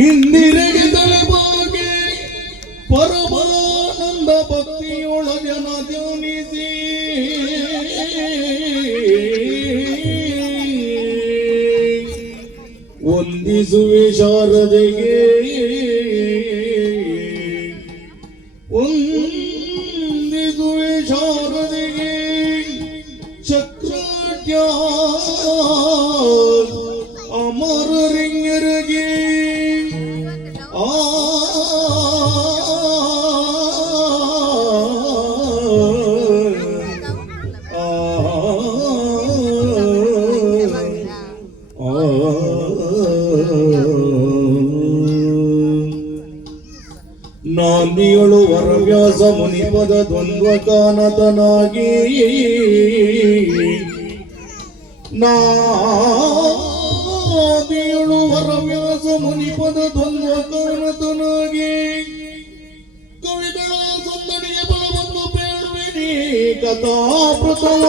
ಇಂದಿರೆಗೆ ತಲೆಬಾಗಿ ಪರಮಾನಂದ ಭಕ್ತಿಯೊಳಗನ ಧ್ಯಾನಿಸಿ ವಂದಿಸುವೆ ಶಾರದೆಗೆ ವಂದಿಸುವೆ ಶಾರದೆಗೆ ಚಕ್ರಾಢ್ಯ ಅಮರರಿಂಗರಿಗೆ ನಾಂದಿಯಳು ವರವ್ಯಾಸ ಮುನಿಪದ ದ್ವಂದ್ವ ಕಾನತನಾಗಿ ನಾದಿಯಳು ವರವ್ಯಾಸ ಮುನಿಪದ ದ್ವಂದ್ವ ಕಾನತನಾಗಿ ಕವಿಗಳ ಸುಂದರಿಯ ಬಲವನ್ನು ಬೇಡುವಿನಿ ಕಥಾಪ್ರತವ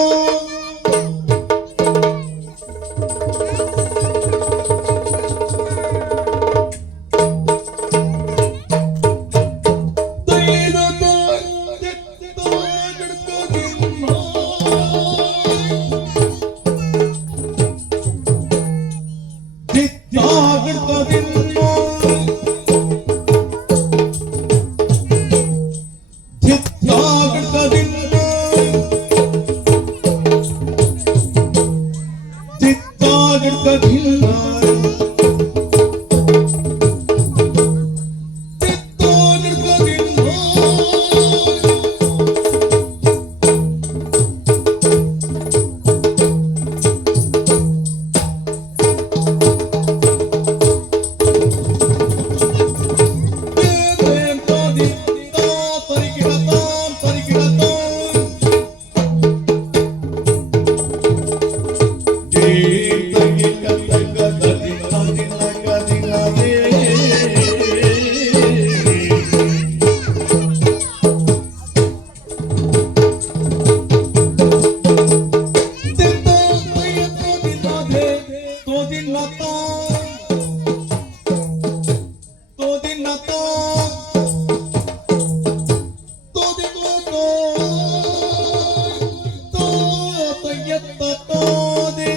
ತಾದೆ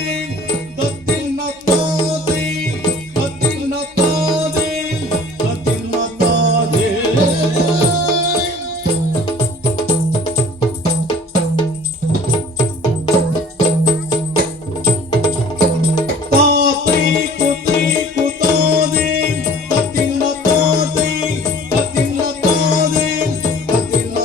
ತತ್ತಿನ ತಾದೆ ತತ್ತಿನ ತಾದೆ ತತ್ತಿನ ತಾದೆ ತಾತೈ ಕುತೈ ಕುತಾದೆ ತತ್ತಿನ ತಾದೆ ತತ್ತಿನ ತಾದೆ ತತ್ತಿನ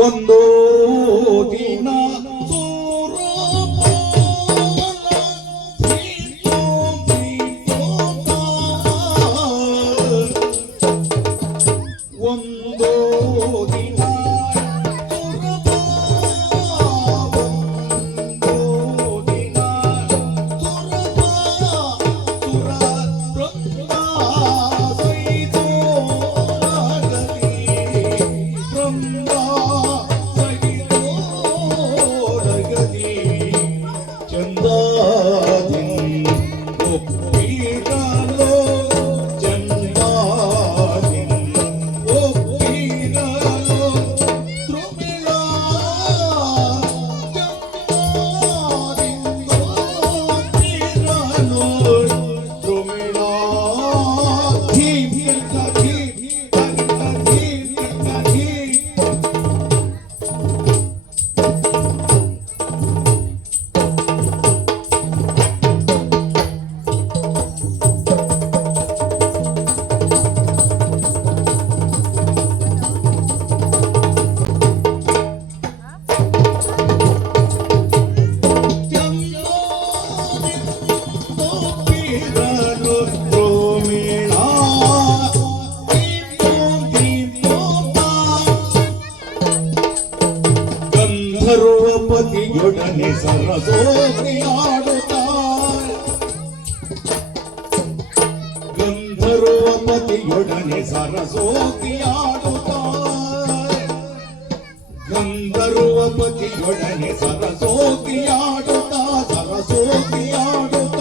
ಒಂದು ದಿನ ಒಂದು ದಿನ ಗಂಧರ್ವಪತಿಯೊಡನೆ ಸರಸೋಗಿಯಾಡುತ್ತ ಗಂಧರ್ವಪತಿಯೊಡನೆ ಸರಸೋಗಿಯಾಡುತ್ತ ಗಂಧರ್ವಪತಿಯೊಡನೆ ಸರಸೋಗಿಯಾಡುತ್ತ ಸರಸೋಗಿಯಾಡುತ್ತ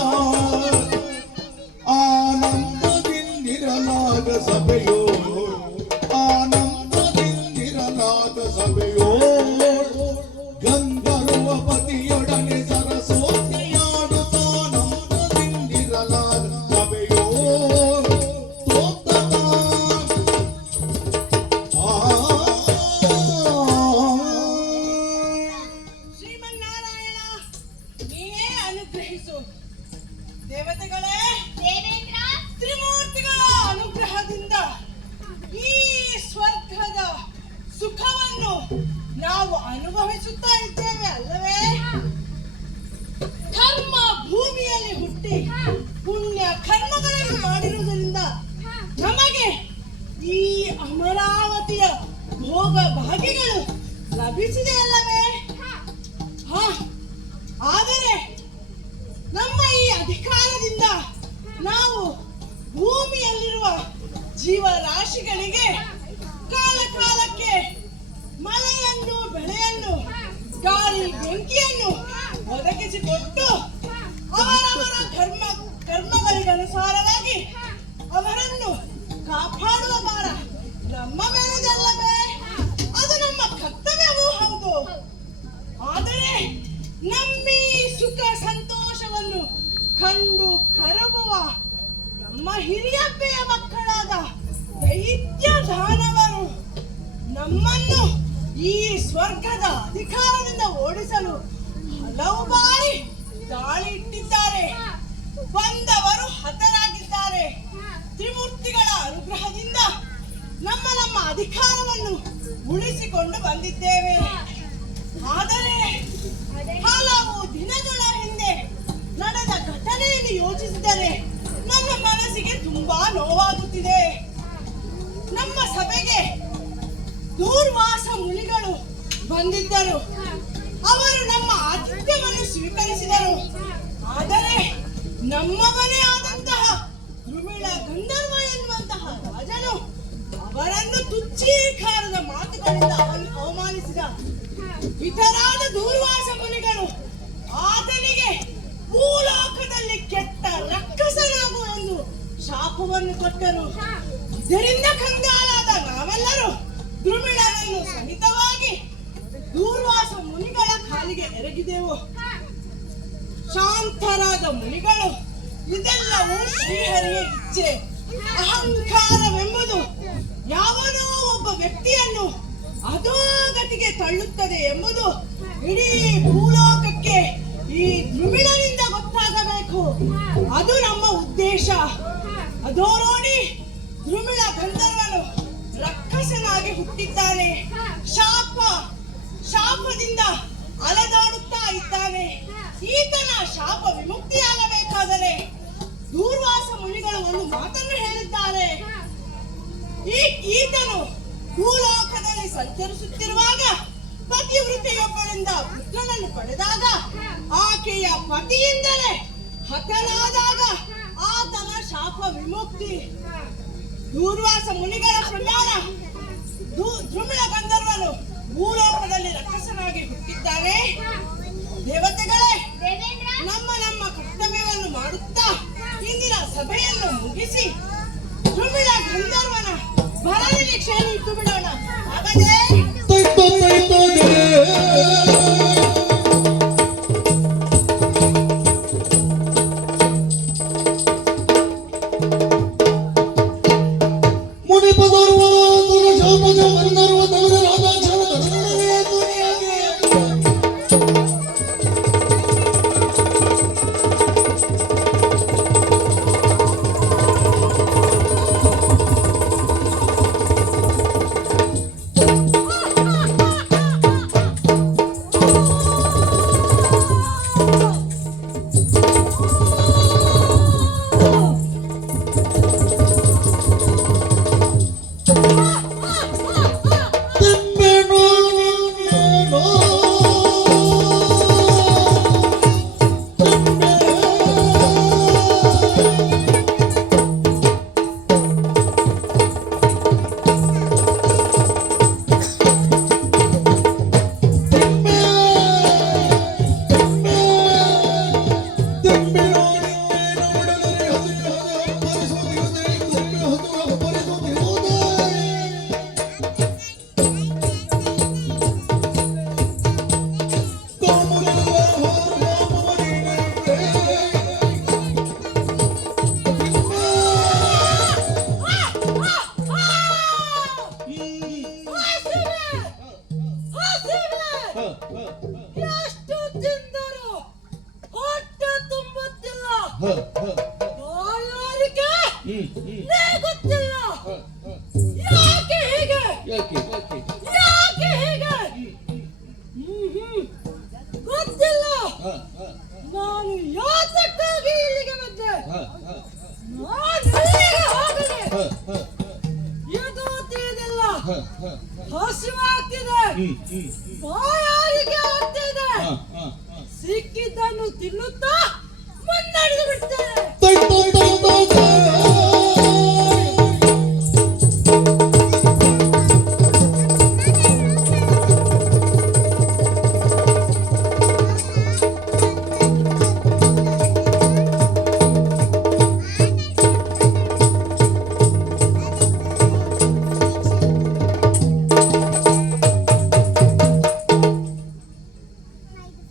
ಆನಂದದಿಂದಿರಲಾಗ ಸಭೆಯೋ ಆನಂದದಿಂದಿರಲಾಗ ಸಭೆಯೋ ಗಂಧರ್ವಪತಿಯೊಡನೆ ಸರಸೋಗಿಯಾಡುತ್ತ ಆನಂದದಿಂದಿರಲಾಗ ಸಭೆಯೋ ಶ್ರೀಮನ್ನಾರಾಯಣ ನೀನೇ ಅನುಗ್ರಹಿಸು. ದೇವತೆಗಳೇ, ದೇವೇಂದ್ರ, ತ್ರಿಮೂರ್ತಿಗಳ ಅನುಗ್ರಹದಿಂದ ಈ ಸ್ವರ್ಗದ ಸುಖವನ್ನು ನಾವು ಅನುಭವಿಸುತ್ತಾ ಇದ್ದೇವೆ ಅಲ್ಲವೇ? ಧರ್ಮ ಭೂಮಿಯಲ್ಲಿ ಹುಟ್ಟಿ ಪುಣ್ಯ ಕರ್ಮಗಳನ್ನು ಮಾಡಿರುವುದರಿಂದ ನಮಗೆ ಈ ಅಮರಾವತಿಯ ಭೋಗ ಭಾಗ್ಯಗಳು ಲಭಿಸಿದೆ ಅಲ್ಲವೇ? ಹಾ, ಆದರೆ ನಮ್ಮ ಈ ಅಧಿಕಾರದಿಂದ ನಾವು ಭೂಮಿಯಲ್ಲಿರುವ ಜೀವರಾಶಿಗಳಿಗೆ ಕಾಲ ಕಾಲಕ್ಕೆ ಮಳೆಯನ್ನು, ಬೆಳೆಯನ್ನು, ಗಾಳಿ, ಬೆಂಕಿಯನ್ನು ಒದಗಿಸಿಕೊಟ್ಟು ಅವರವರ ಕರ್ಮಗಳಿಗನುಸಾರವಾಗಿ ಅವರನ್ನು ಕಾಪಾಡುವ ಭಾರ ನಮ್ಮ ಮೇಲದಲ್ಲವೇ? ಅದು ನಮ್ಮ ಕರ್ತವ್ಯವೂ ಹೌದು. ಆದರೆ ನಮ್ಮೀ ಸುಖ ಸಂತೋಷವನ್ನು ಕಂಡು ಕರಗುವ ನಮ್ಮ ಹಿರಿಯಪ್ಪೆಯ ಮಕ್ಕಳಾದ ದೈತ್ಯ ದಾನವರು ನಮ್ಮನ್ನು ಈ ಸ್ವರ್ಗದ ಅಧಿಕಾರದಿಂದ ಓಡಿಸಲು ಹಲವು ಬಾರಿ ದಾಳಿ ಇಟ್ಟಿದ್ದಾರೆ. ಬಂದವರು ಹತರಾಗಿದ್ದಾರೆ. ತ್ರಿಮೂರ್ತಿಗಳ ಅನುಗ್ರಹದಿಂದ ನಮ್ಮ ಅಧಿಕಾರವನ್ನು ಉಳಿಸಿಕೊಂಡು ಬಂದಿದ್ದೇವೆ. ಆದರೆ ಹಲವು ದಿನಗಳ ಹಿಂದೆ ನಡೆದ ಘಟನೆಯನ್ನು ಯೋಚಿಸಿದರೆ ನಮ್ಮ ಮನಸ್ಸಿಗೆ ತುಂಬಾ ನೋವಾಗುತ್ತಿದೆ. ನಮ್ಮ ಸಭೆಗೆ ದೂರ್ವಾಸ ಮುನಿಗಳು ಬಂದಿದ್ದರು. ಅವರು ನಮ್ಮ ಆತಿಥ್ಯವನ್ನು ಸ್ವೀಕರಿಸಿದರು. ಆದರೆ ನಮ್ಮವನೇ ಆದಂತಹ ದ್ರುಮಿಳ ಗಂಧರ್ವ ಎನ್ನುವಂತಹ ರಾಜನು ಅವರನ್ನು ತುಚ್ಛೀಕಾರದ ಮಾತುಗಳಿಂದ ಅವಮಾನಿಸಿದ. ಇತರಾದ ದೂರ್ವಾಸ ಮುನಿಗಳು ಆತನಿಗೆ ಭೂಲೋಕದಲ್ಲಿ ಕೆಟ್ಟ ರಕ್ಕಸನಾಗು ಎಂದು ಶಾಪವನ್ನು ಕೊಟ್ಟರು. ಇದರಿಂದ ಕಂಗಾಲಾದ ನಾವೆಲ್ಲರೂ ದ್ರುಮಿಳನನ್ನು ಸಹಿತವಾಗಿ ದೂರ್ವಾಸ ಮುನಿಗಳ ಕಾಲಿಗೆ ಎರಗಿದೆವು. ಶಾಂತರಾದ ಮುನಿಗಳು ಇದೆಲ್ಲವೂ ಶ್ರೀಹರಿಯ ಇಚ್ಛೆ. ಅಹಂಕಾರವೆಂಬುದು ಯಾವನೋ ಒಬ್ಬ ವ್ಯಕ್ತಿಯನ್ನು ಅಧೋಗತಿಗೆ ತಳ್ಳುತ್ತದೆ ಎಂಬುದು ಇಡೀ ಭೂಲೋಕಕ್ಕೆ ಈ ದ್ರುಮಿಳನಿಂದ ಗೊತ್ತಾಗಬೇಕು. ಅದು ನಮ್ಮ ಉದ್ದೇಶ. ಅದೋ ನೋಡಿ, ದ್ರುಮಿಳ ಗಂಧರ್ವನು ರಕ್ಕಸನಾಗಿ ಹುಟ್ಟಿದ್ದಾನೆ. ಶಾಪದಿಂದ ಅಲೆದಾಡುತ್ತಾ ಇದ್ದಾನೆ. ಈತನ ಶಾಪ ವಿಮುಕ್ತಿಯಾಗಬೇಕಾದರೆ ದೂರ್ವಾಸ ಮುನಿಗಳು ಒಂದು ಮಾತನ್ನು ಹೇಳಿದ್ದಾರೆ. ಈತನು ಭೂಲೋಕದಲ್ಲಿ ಸಂಚರಿಸುತ್ತಿರುವಾಗ ಪತಿವೃತ್ತೆಯೊಬ್ಬಳಿಂದ ಪುತ್ರನನ್ನು ಪಡೆದಾಗ ಆಕೆಯ ಪತಿಯಿಂದಲೇ ಹತನಾದಾಗ ಆತನ ಶಾಪ ವಿಮುಕ್ತಿ. ದೂರ್ವಾಸ ಮುನಿಗಳ ಪ್ರಕಾರ ದ್ರುಮಿಳ ಗಂಧರ್ವನು ಭೂಲೋಕದಲ್ಲಿ ರಕ್ಕಸನಾಗಿ ಹುಟ್ಟಿದ್ದಾನೆ. ದೇವತೆಗಳೇ, ನಮ್ಮ ಕರ್ತವ್ಯವನ್ನು ಮಾಡುತ್ತಾ ಇಂದಿನ ಸಭೆಯನ್ನು ಮುಗಿಸಿ ದ್ರುಮಿಳ ಗಂಧರ್ವನ ಭರ ನಿರೀಕ್ಷೆಯನ್ನು ಇಟ್ಟು ಬಿಡೋಣ. ಹಾಗಾದರೆ ಎಷ್ಟು ತಿಂದರು ಹೊಟ್ಟೆ ತುಂಬುತ್ತಿಲ್ಲ. ಬಾಯಾರಿಕೆ ಗೊತ್ತಿಲ್ಲ. ಯಾಕೆ ಹೀಗೆ? ಗೊತ್ತಿಲ್ಲ. ನಾನು ಯಾತಕ್ಕಾಗಿ ಇಲ್ಲಿಗೆ ಬಂದೆ? ನಾನು ಇಲ್ಲಿಗೆ ಹೋಗಲಿ ಇದು ತಿಳಿದಿಲ್ಲ. ಹಸಿವಾಗ್ತಿದೆ. ಬಾಯ ತಿನ್ನುತ್ತಾ ಮುನ್ನಡೆದು ಬಿಡ್ತೇನೆ. ತೈ ತೈ ತೈ ತೈ ತೈ.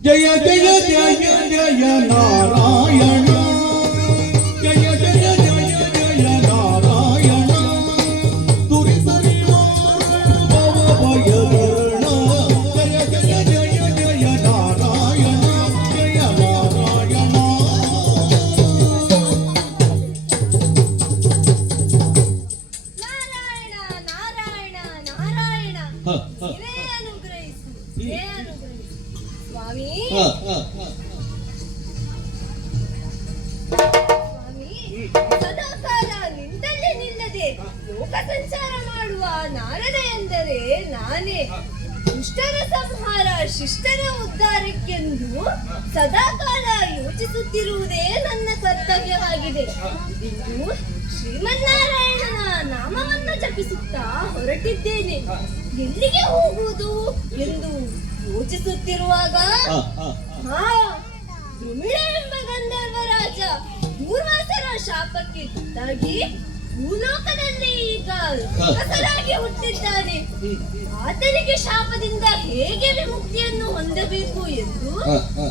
ಜಯ ಜಯ ಜಯ ಜಯ ನಾರಾಯಣ ಜಯ ಜಯ ಜಯ ಜಯ ನಾರಾಯಣ ತುರಿ ತುರಿಯೋ ಭವ ಭಯಗಣ ಜಯ ಜಯ ಜಯ ಜಯ ನಾರಾಯಣ ಜಯ ನಾರಾಯಣ. ನಾರಾಯಣ ನಾರಾಯಣ ನಾರಾಯಣ ಹ, ಹ. ಇವೇ ಅನುಗ್ರಹಿಸು, ಇವೇ ಅನುಗ್ರಹಿಸು ಸ್ವಾಮಿ. ಹ, ಹ, ಹ. ಸ್ವಾಮಿ, ಸದಾಕಾಲ ನಿಂತಲ್ಲಿ ನಿಲ್ಲದೆ ಲೋಕ ಸಂಚಾರ ಮಾಡುವ ನಾರದ ಎಂದರೆ ನಾನೇ. ದುಷ್ಟರ ಸಂಹಾರ ಶಿಷ್ಟರ ಉದ್ಧಾರಕ್ಕೆಂದು ಸದಾಕಾಲ ಯೋಚಿಸುತ್ತಿರುವುದೇ ನನ್ನ ಕರ್ತವ್ಯವಾಗಿದೆ. ಇಂದು ಶ್ರೀಮನ್ನಾರಾಯಣನ ನಾಮವನ್ನು ಜಪಿಸುತ್ತಾ ಹೊರಟಿದ್ದೇನೆ. ಎಲ್ಲಿಗೆ ಹೋಗುವುದು ಎಂದು ಯೋಚಿಸುತ್ತಿರುವಾಗ ಹ, ಹ, ಹ. ಹಾ, ದ್ರುಮಿಳ ಎಂಬ ಗಂಧರ್ವರಾಜ ದೂರ್ವಾಸರ ಶಾಪಕ್ಕೆ ತುತ್ತಾಗಿ ಭೂಲೋಕದಲ್ಲಿ ಈಗ ಲೋಕಸರಾಗಿ ಹುಟ್ಟಿದ್ದಾನೆ. ಆತನಿಗೆ ಶಾಪದಿಂದ ಹೇಗೆ ವಿಮುಕ್ತಿಯನ್ನು ಹೊಂದಬೇಕು ಎಂದು ಹ, ಹ,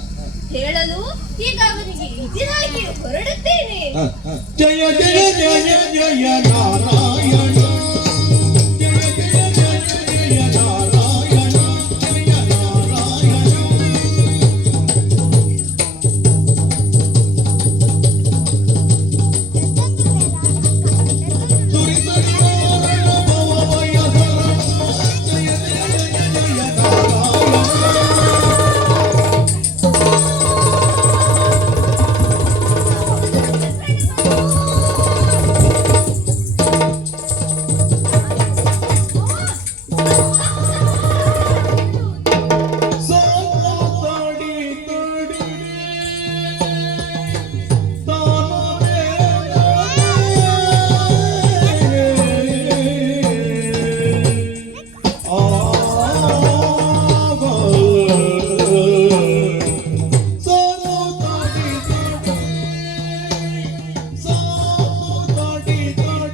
ಹೇಳಲು ಈಗ ಅವನಿಗೆ ಎದುರಾಗಿ ಹೊರಡುತ್ತೇನೆ. ಹ, ಹ. ಜಯ ಜಯ ಜಯ ಜಯ ನಾರಾಯಣ ಜಯ ಜಯ ಜಯ ಜಯ ನಾರಾಯಣ ಜಯ ನಾರಾಯಣ. ತುರಿ ತುರಿಯೋ ಭವ ಭಯಗಣ ಜಯ ಜಯ ಜಯ ಜಯ ಸೋತಾಡಿ ತಡಿ ತಾನೇ ಸೋತಾಡಿ ತಡಿ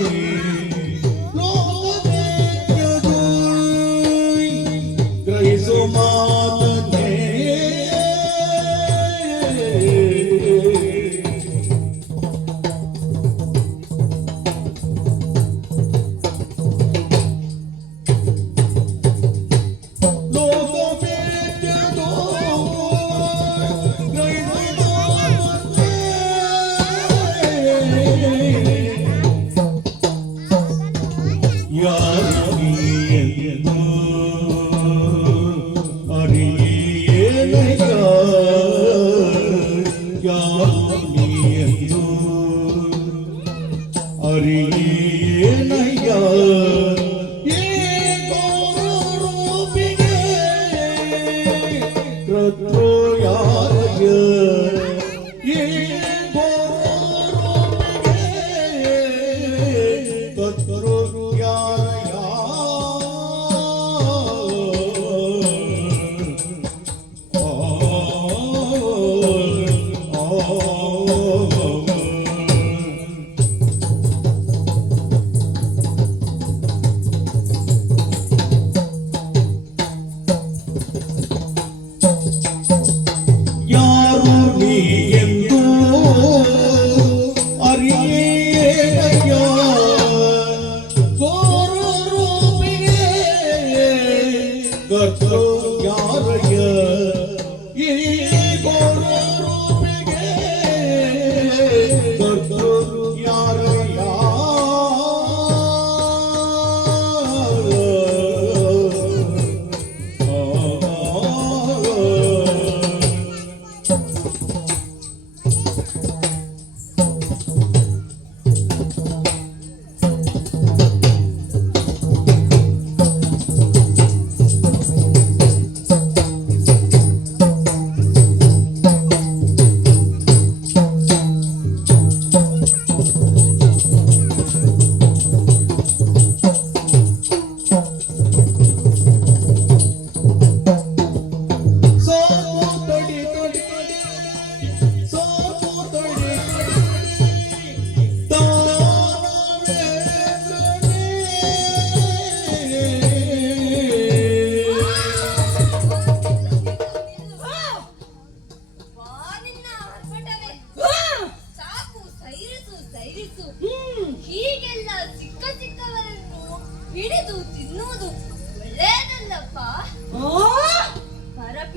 ಸೋತಾಡಿ ತಡಿ ತಾನೇ ಅರಿಯೇನಯ್ಯ ಏ ಗೌರೂಪಿಗೆ ಕರ್ತೃ ಯಾರಯ್ಯ ಏ ಗೌರೂಪಿಗೆ ಕರ್ತೃ ಯಾರಯ್ಯ. ಯಾರು ನೀ ಎಂದು ಅರಿಯೇನಯ್ಯ ಘೋರರೂಪಿಗೆ ಕರ್ತೃ ಯಾರಯ್ಯ ಈ ಘೋರರೂಪಿಗೆ ಕರ್ತೃ ಯಾರಯ್ಯ.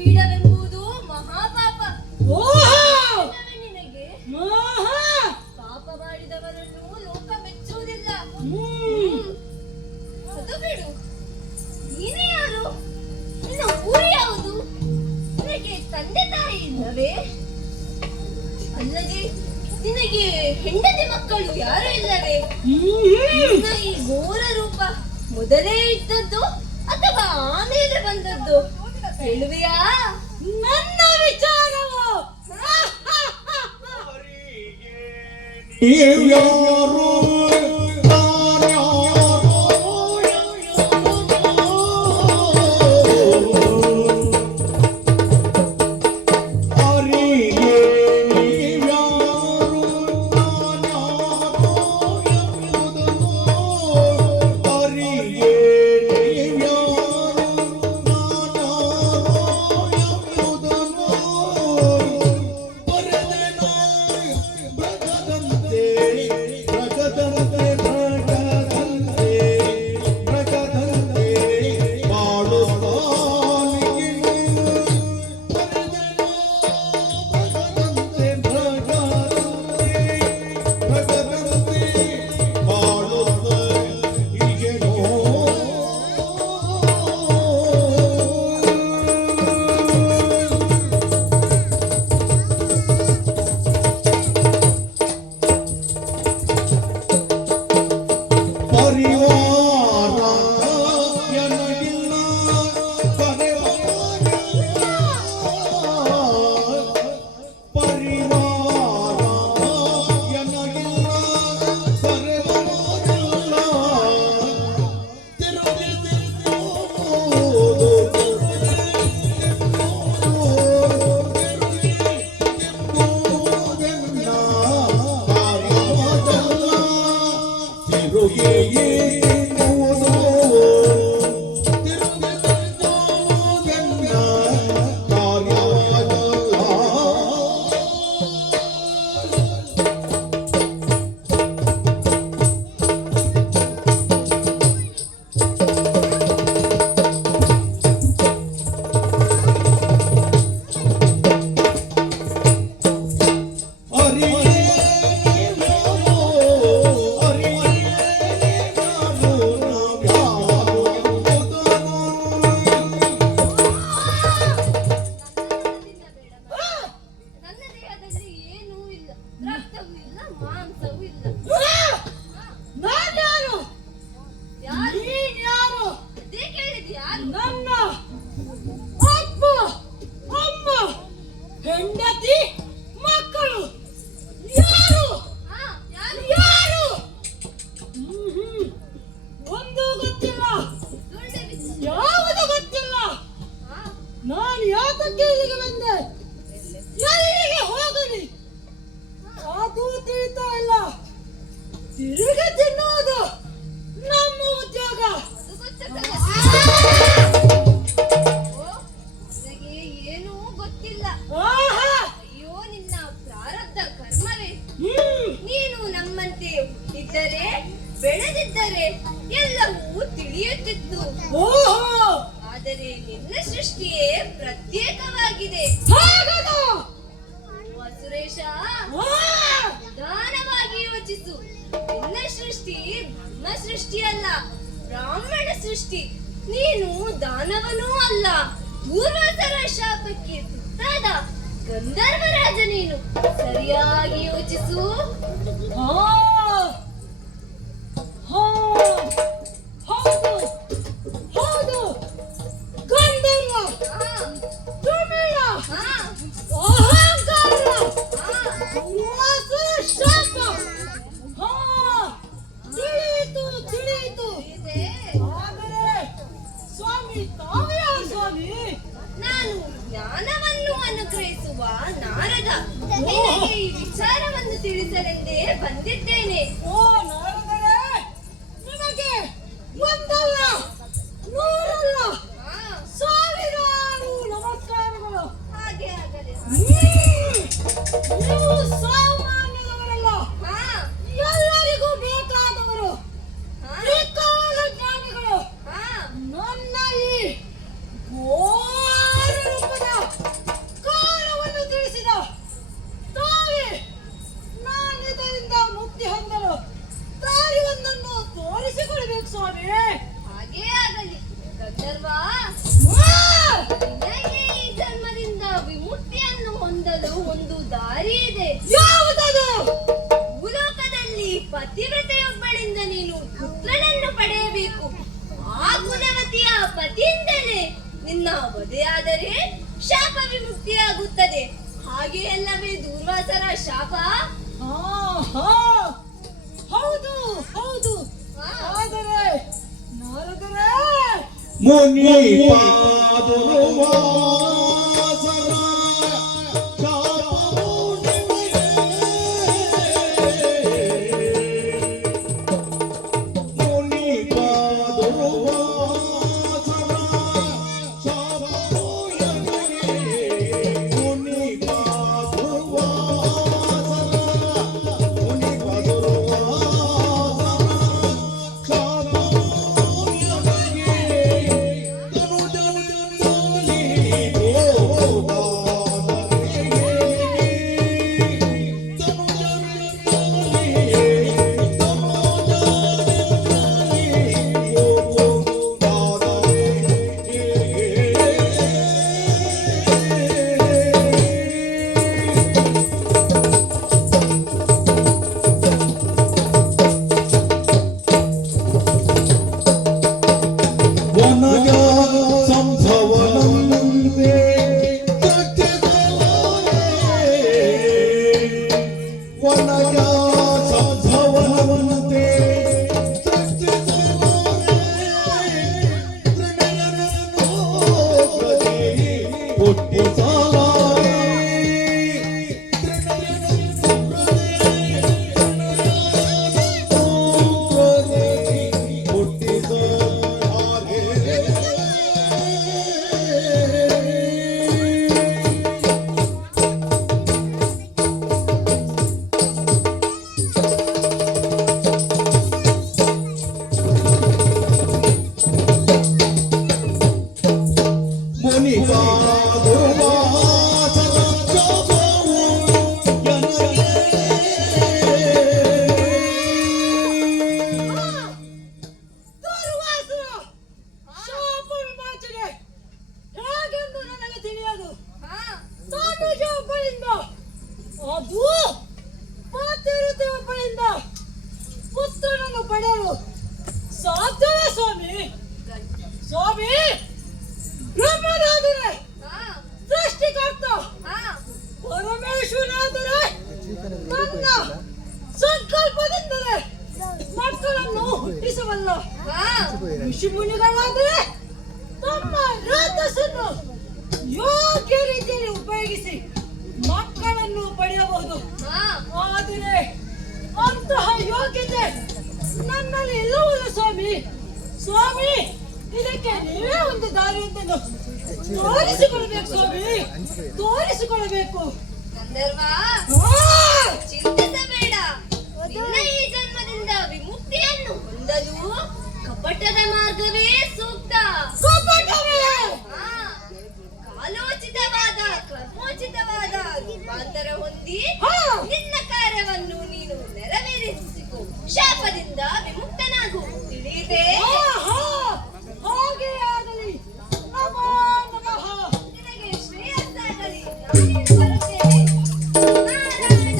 ಪೀಡವೆಂಬುದು ಮಹಾಪಾಪ. ಓಹೋ ಇಲ್ಲವೇ ನಿನಗೆ ಆಹಾ ಪಾಪ ಮಾಡಿದವರನ್ನು ಲೋಕ ಮೆಚ್ಚುವುದಿಲ್ಲ. ಹ್ಮ್ ಅದು ಬಿಡು, ನೀನೇ ಯಾರು? ನಿನ್ನ ಊರು ಯಾವುದು? ನಿನಗೆ ತಂದೆ ತಾಯಿ ಇಲ್ಲವೇ? ಅಲ್ಲದೆ ನಿನಗೆ ಹೆಂಡತಿ ಮಕ್ಕಳು ಯಾರು ಇಲ್ಲವೇ? ನಿನ್ನ ಈ ಘೋರ ರೂಪ ಮೊದಲೇ ಇದ್ದದ್ದು ಅಥವಾ ಆಮೇಲೆ ಬಂದದ್ದು ಹೇಳುವೆಯಾ? ನನ್ನ ವಿಚಾರವು ನೀವ್ಯಾರು ನನ್ನ ದೇಹದಲ್ಲಿ ಏನೂ ಇಲ್ಲ, ರಕ್ತವೂ ಇಲ್ಲ, ಮಾಂಸವೂ ಇಲ್ಲ. ನಾನ್ಯಾರು? ಯಾರು? ನೀನ್ಯಾರು? ಅದೇ ಕೇಳಿದ್ಯಾ? ಯಾರು? ನನ್ನ ಅಪ್ಪ ಅಮ್ಮ ಹೆಂಡತಿ ಮಕ್ಕಳು ಯಾರು? ಹಾ, ಯಾರು? ಯಾರು? ಒಂದು ಗೊತ್ತಿಲ್ಲ, ಸುಳ್ಳು ಬಿಚ್ಚು. ಯಾವುದು ಗೊತ್ತಿಲ್ಲ. ಹಾ, ನಾನು ಯಾತಕ್ಕೆ ಇಲ್ಲಿಗೆ ಬಂದೆ, ಎಲ್ಲಿಗೆ ಹೋಗಲಿ ಅದು ತಿಳಿತಾ ಇಲ್ಲ. ತಿರುಗಿ ತಿನ್ನುವುದು ನಮ್ಮ ಉದ್ಯೋಗ. ಅದು ಗೊತ್ತಾಗಲ್ಲ. ಓ, ನನಗೆ ಏನೂ ಗೊತ್ತಿಲ್ಲ. ಆಹಾ ಅಯ್ಯೋ, ನಿನ್ನ ಪ್ರಾರಬ್ಧ ಕರ್ಮವೇ. ನೀನು ನಮ್ಮಂತೆ ಹುಟ್ಟಿದ್ದರೆ ಬೆಳೆದಿದ್ದರೆ ಎಲ್ಲವೂ ತಿಳಿಯುತ್ತಿತ್ತು. ಓಹೋ ಆದರೆ ನಿನ್ನ ಸೃಷ್ಟಿಯೇ ಪ್ರತ್ಯೇಕವಾಗಿದೆ. ಹಾಗದು. ಓ ಸುರೇಶ, ಆ, ನಿಧಾನವಾಗಿ ಯೋಚಿಸು. ನಿನ್ನ ಸೃಷ್ಟಿ ಬ್ರಹ್ಮ ಸೃಷ್ಟಿ ಅಲ್ಲ, ಬ್ರಾಹ್ಮಣ ಸೃಷ್ಟಿ. ನೀನು ದಾನವನೂ ಅಲ್ಲ, ದೂರ್ವಾಸರ ಶಾಪಕ್ಕೆ ತುತ್ತಾದ ಗಂಧರ್ವರಾಜ ನೀನು. ಸರಿಯಾಗಿ ಯೋಚಿಸು. ಆ, ಹಾ, ಹೌದು ಹೌದು, ಗಂಧರ್ವ, ಹಾ, ದುರ್ಮಿಳ, ಹಾ, ಅಹಂಕಾರ, ಹಾ. ದೂರ್ವಾಸರ ಶಾಪ. ಹಾ, ತಿಳಿಯಿತು ತಿಳಿಯಿತು. ಇದೆ. ಆದರೆ ಸ್ವಾಮಿ ತಾವೇ ಯಾರು ಸ್ವಾಮಿ? ನಾನು ಜ್ಞಾನವನ್ನು ಅನುಗ್ರಹಿಸುವ ನಾರದ. ನಿನಗೆ ಈ ವಿಚಾರವನ್ನು ತಿಳಿಸಲೆಂದೇ ಬಂದಿದ್ದೇನೆ. ಓ ನಾರದರೆ, ನಿಮಗೆ ಒಂದಲ್ಲ ನೂರಲ್ಲ ಹಾ, ಸಾವಿರಾರು ನಮಸ್ಕಾರಗಳು. ಹಾಗೆ ಆಗಲಿ. ನೀವು ಸಾಮಾನ್ಯದವರಲ್ಲ, ಹಾ, ಎಲ್ಲರಿಗೂ ಬೇಕಾದವರು, ಹಾ, ಬೇಕಾದ ಜ್ಞಾನಿಗಳು. ಹಾ. ನನ್ನ ಈ ಘೋರ ರೂಪದ ವಧೆಯಾದರೆ ಶಾಪ ವಿಮುಕ್ತಿಯಾಗುತ್ತದೆ. ಹಾಗೆ ಅಲ್ಲವೇ ದೂರ್ವಾಸರ ಶಾಪ? ಆಹಾ, ಹೌದು ಹೌದು. ಆದರೆ ನಾರದರೆ ಮುನಿ ಪಾದುವಾಸರ ಶಾಪವು ನಿಮಗೆ. ಮುನಿ ಪಾದುವಾಸರ ಶಾಪವು ನಿಮಗೆ. ಮುನಿ ಪಾದುವಾಸರ ಮುನಿ ಪಾದುವಾಸರ ಶಾಪವು ವನಜ ಸಂಭವನಂತೆ ವನಜ ಸಂಭವನಂತೆ ಮುನಿ ಪಾದುವಾಸರ ಶಾಪವು ನನಗೆ. ದೂರ್ವಾಸರ ಶಾಪ ವಿಮೋಚನೆ ಹೇಗೆಂದು ನನಗೆ ತಿಳಿಯದು. ಸ್ವಾಮೀಜಿ ಒಬ್ಬಳಿಂದ, ಅದು ಮಾತಿರುತಿ ಒಬ್ಬಳಿಂದ ಪುತ್ರನನ್ನು ಪಡೆಯಲು ಸಾಧ್ಯವೇ ಸ್ವಾಮಿ? ಸ್ವಾಮಿ ಬ್ರಹ್ಮನಾದರೆ ಸೃಷ್ಟಿಕರ್ತ ಪರಮೇಶ್ವರನಾದರೆ ನನ್ನ ಸಂಕಲ್ಪದಿಂದಲೇ ಮಕ್ಕಳನ್ನು ಹುಟ್ಟಿಸಬಲ್ಲ. ಋಷಿ ಮುನಿಗಳಾದರೆ ತಮ್ಮ ರಾಜಸನ್ನು ಯೋಗ್ಯ ರೀತಿಯಲ್ಲಿ ಉಪಯೋಗಿಸಿ ಮಕ್ಕಳನ್ನು ಪಡೆಯಬಹುದು. ಆದರೆ ಅಂತಹ ಯೋಗ್ಯತೆ ನನ್ನಲ್ಲಿ ಇಲ್ಲವಲ್ಲ ಸ್ವಾಮಿ. ಸ್ವಾಮಿ, ಇದಕ್ಕೆ ನೀವೇ ಒಂದು ದಾರಿಯನ್ನು ತೋರಿಸಿಕೊಳ್ಬೇಕು ಸ್ವಾಮಿ, ತೋರಿಸಿಕೊಳ್ಬೇಕು. ಗಂಧರ್ವ, ಆ! ಚಿಂತಿಸಬೇಡ. ನಿನ್ನ ಈ ಜನ್ಮದಿಂದ ವಿಮುಕ್ತಿಯನ್ನು ಹೊಂದಲು ಕಪಟದ ಮಾರ್ಗವೇ ಸೂಕ್ತ. ಕಪಟವೇ? ಹಾ, ಕಾಲೋಚಿತವಾದ ಕರ್ಮೋಚಿತವಾದ ರೂಪಾಂತರ ಹೊಂದಿ ಹಾ! ನಿನ್ನ ಕಾರ್ಯವನ್ನು ನೀನು ನೆರವೇರಿಸಿಕೊ. ಶಾಪದಿಂದ ವಿಮುಕ್ತನಾಗು. ತಿಳಿಯಿತೆ? ಆಹಾ! ಹಾಗೆ ಆಗಲಿ. ನಮೋ ನಮಃ. ನಿನಗೆ ಶ್ರೇಯಸ್ಸಾಗಲಿ. ನಾನೇನು ಬರುತ್ತೇನೆ. ನಾರಾಯಣ,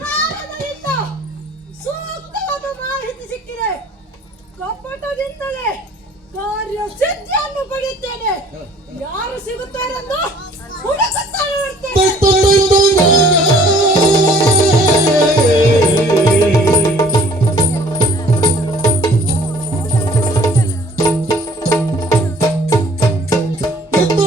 ನಾರದರಿಂದ ಸೂಕ್ತವಾದ ಮಾಹಿತಿ ಸಿಕ್ಕಿದೆ. ಕಪಟದಿಂದಲೇ ಕಾರ್ಯ ಸಿದ್ಧಿಯನ್ನು ಪಡೆಯುತ್ತೇನೆ. ಯಾರು ಸಿಗುತ್ತಾರೆಂದು ಹುಡುಕುತ್ತಾ ಇರ್ತೇನೆ. ತತ್ತ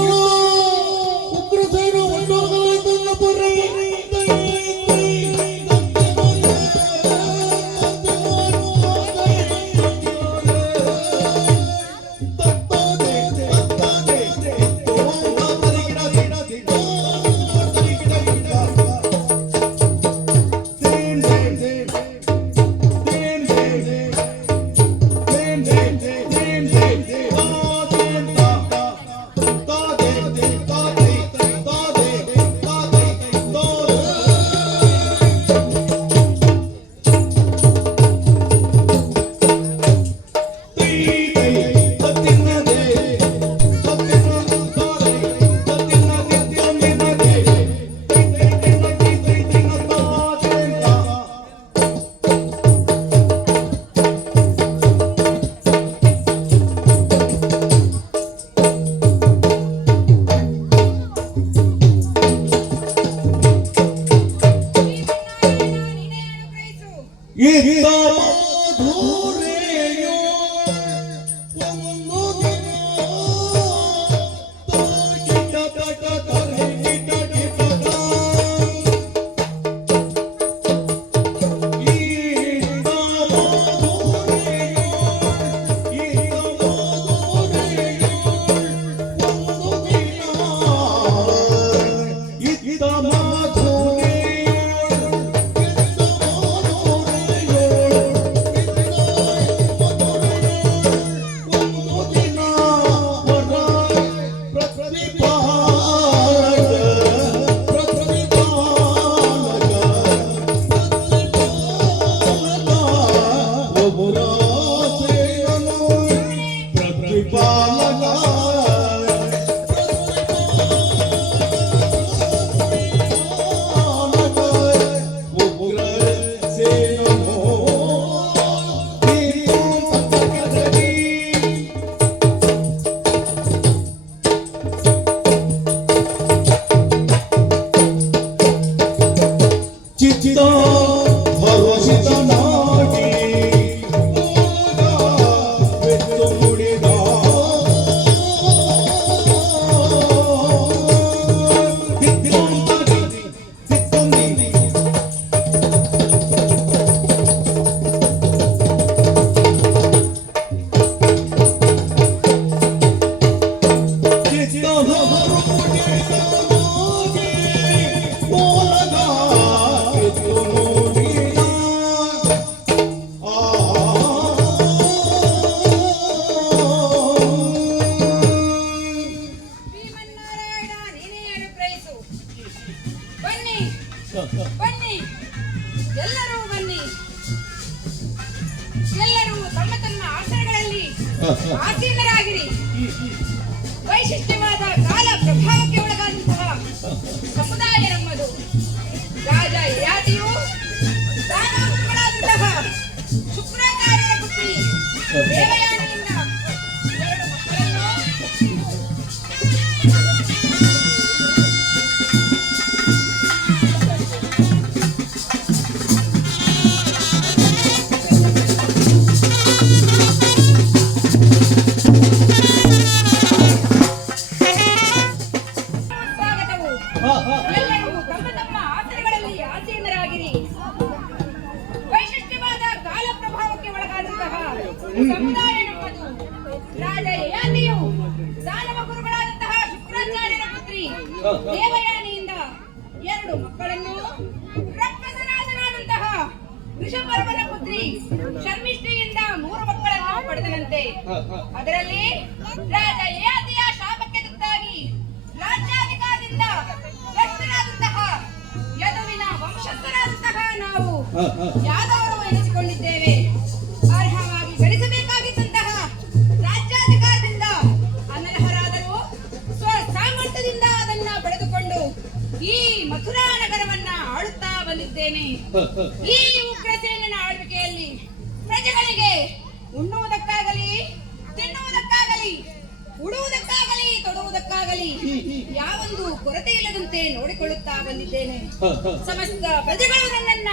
ಇತ್ತ ಮಾಧುರ್ಯೋ ಒಂದು ದಿನ ಗಿಟ ಗಿಟ ಧರೆ ಗಿಟ ಗಿಟ ಇತ್ತ ಮಾಧುರ್ಯೋ ಒಂದು ದಿನ ಇತ್ತ ಚಿತ್ತ ಭರವಸಿತ ನಾಡಿ ಬೆತ್ತು ಮುಡಿದ ಶ್ರೀಮನ್ನಾರಾಯಣ ನೀನೇ ಅನುಗ್ರಹಿಸು. ಬನ್ನಿ ಬನ್ನಿ, ಎಲ್ಲರೂ ಬನ್ನಿ. ಎಲ್ಲರೂ ತಮ್ಮ ತಮ್ಮ ಆಸನಗಳಲ್ಲಿ ಆಸೀನರಾಗಿರಿ. ವೈಶಿಷ್ಟ್ಯವಾದ ಕಾಲ ಪ್ರಭಾವಕ್ಕೆ ಒಳಗಾದಂತಹ ಸಮುದಾಯ ನಮ್ಮದು. ರಾಜ ಯಯಾತಿಯು ದಾನವಂತಗಳಾದಂತಹ ಶುಕ್ರಾಚಾರ್ಯರ ಪುತ್ರಿ ದೇವಯಾನಿಯಿಂದ 2 ಮಕ್ಕಳನ್ನು ಸ್ವಾಗತವು. ಎಲ್ಲರೂ ತಮ್ಮ ತಮ್ಮ ಆಸನಗಳಲ್ಲಿ ಆಸೀನರಾಗಿರಿ. ವೈಶಿಷ್ಟ್ಯವಾದ ಕಾಲ ಪ್ರಭಾವಕ್ಕೆ ಒಳಗಾದಂತಹ ಸಮುದಾಯ ನಮ್ಮದು. ರಾಜ ಯಯಾತಿಯು ದಾನವ ಗುರುಗಳಾದಂತಹ ಶುಕ್ರಾಚಾರ್ಯರ ಪುತ್ರಿ ದೇವಯಾನಿಯಿಂದ 2 ಮಕ್ಕಳನ್ನು, ರಕ್ಕಸರಾಜನಾದಂತಹ ವೃಷಪರ್ವನ ಪುತ್ರಿ ಶರ್ಮಿಷ್ಠೆಯಿಂದ 3 ಮಕ್ಕಳನ್ನು ಪಡೆದನಂತೆ. ಅದರಲ್ಲಿ ರಾಜ ಯಯಾತಿಯ ಶಾಪಕ್ಕೆ ತುತ್ತಾಗಿ ರಾಜ್ಯಾಧಿಕಾರದಿಂದ ಭ್ರಷ್ಟರಾದಂತಹ ಯದುವಿನ ವಂಶಸ್ಥರಾದಂತಹ ನಾವು ಯಾದವರು ಎನಿಸಿಕೊಂಡಿದ್ದೇವೆ. ಅರ್ಹವಾಗಿ ಗಳಿಸಬೇಕಾಗಿದ್ದಂತಹ ರಾಜ್ಯಾಧಿಕಾರದಿಂದ ಅನರ್ಹರಾದರೂ ಸಾಮರ್ಥ್ಯದಿಂದ ಅದನ್ನ ಪಡೆದುಕೊಂಡು ಈ ಮಥುರಾ ನಗರವನ್ನ ಆಳುತ್ತಾ ಬಂದಿದ್ದೇನೆ. ಈ ಉಗ್ರಸೇನನ ಆಳ್ವಿಕೆಯಲ್ಲಿ ಪ್ರಜೆಗಳಿಗೆ ಉಣ್ಣುವುದಕ್ಕಾಗಲಿ, ತಿನ್ನುವುದಕ್ಕಾಗಲಿ, ಉಡುವುದಕ್ಕಾಗಲಿ, ತೊಡುವುದಕ್ಕಾಗಲಿ ಯಾವೊಂದು ಕೊರತೆ ಇಲ್ಲದಂತೆ ನೋಡಿಕೊಳ್ಳುತ್ತಾ ಬಂದಿದ್ದೇನೆ. ಸಮಸ್ತ ಪ್ರಜೆಗಳು ನನ್ನನ್ನ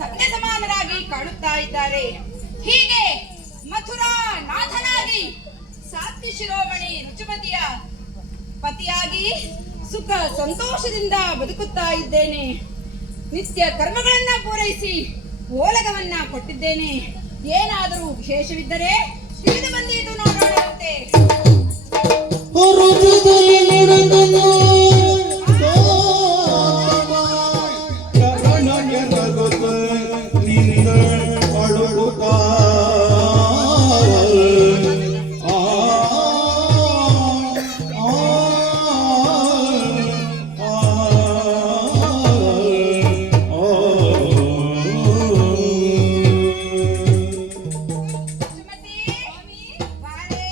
ಸತ್ಯ ಸಮಾನರಾಗಿ ಕಾಣುತ್ತಾ ಇದ್ದಾರೆ. ಹೀಗೆ ಮಥುರಾ ನಾಥನಾಗಿ ಸಾತ್ವಿ ಶಿರೋಮಣಿ ರುಚುಮತಿಯ ಪತಿಯಾಗಿ ಸುಖ ಸಂತೋಷದಿಂದ ಬದುಕುತ್ತಾ ಇದ್ದೇನೆ. ನಿತ್ಯ ಕರ್ಮಗಳನ್ನ ಪೂರೈಸಿ ಓಲಗವನ್ನ ಕೊಟ್ಟಿದ್ದೇನೆ. ಏನಾದರೂ ವಿಶೇಷವಿದ್ದರೆ ತಿಳಿದು ಬಂದಿದ್ದು ನೋಡೋಣಂತೆ. ಸುಮತಿ, ಬಾರೆ.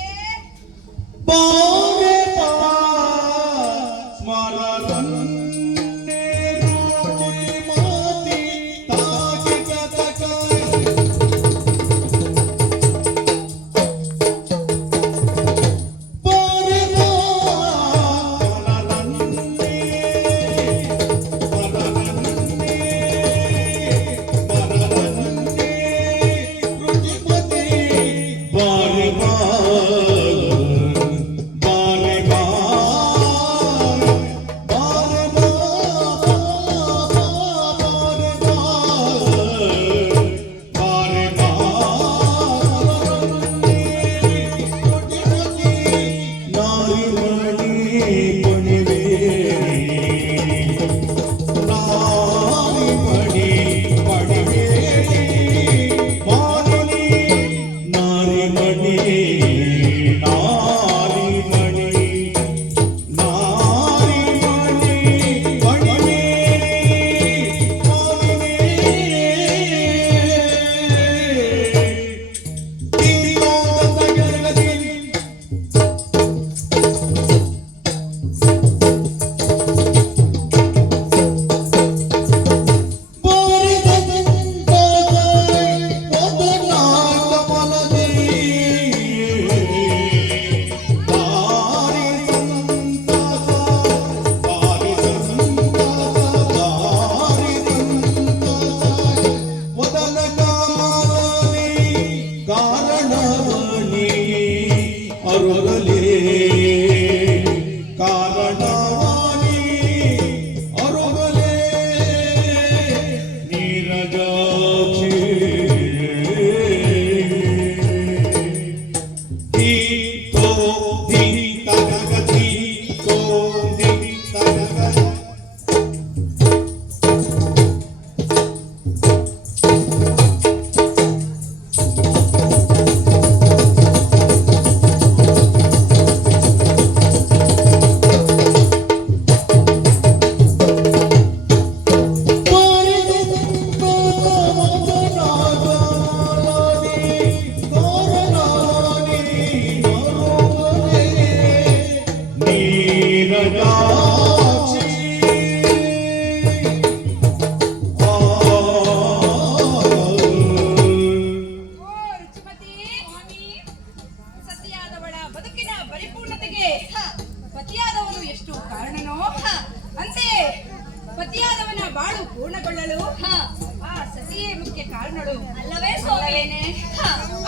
ಅಲ್ಲವೇನೆ?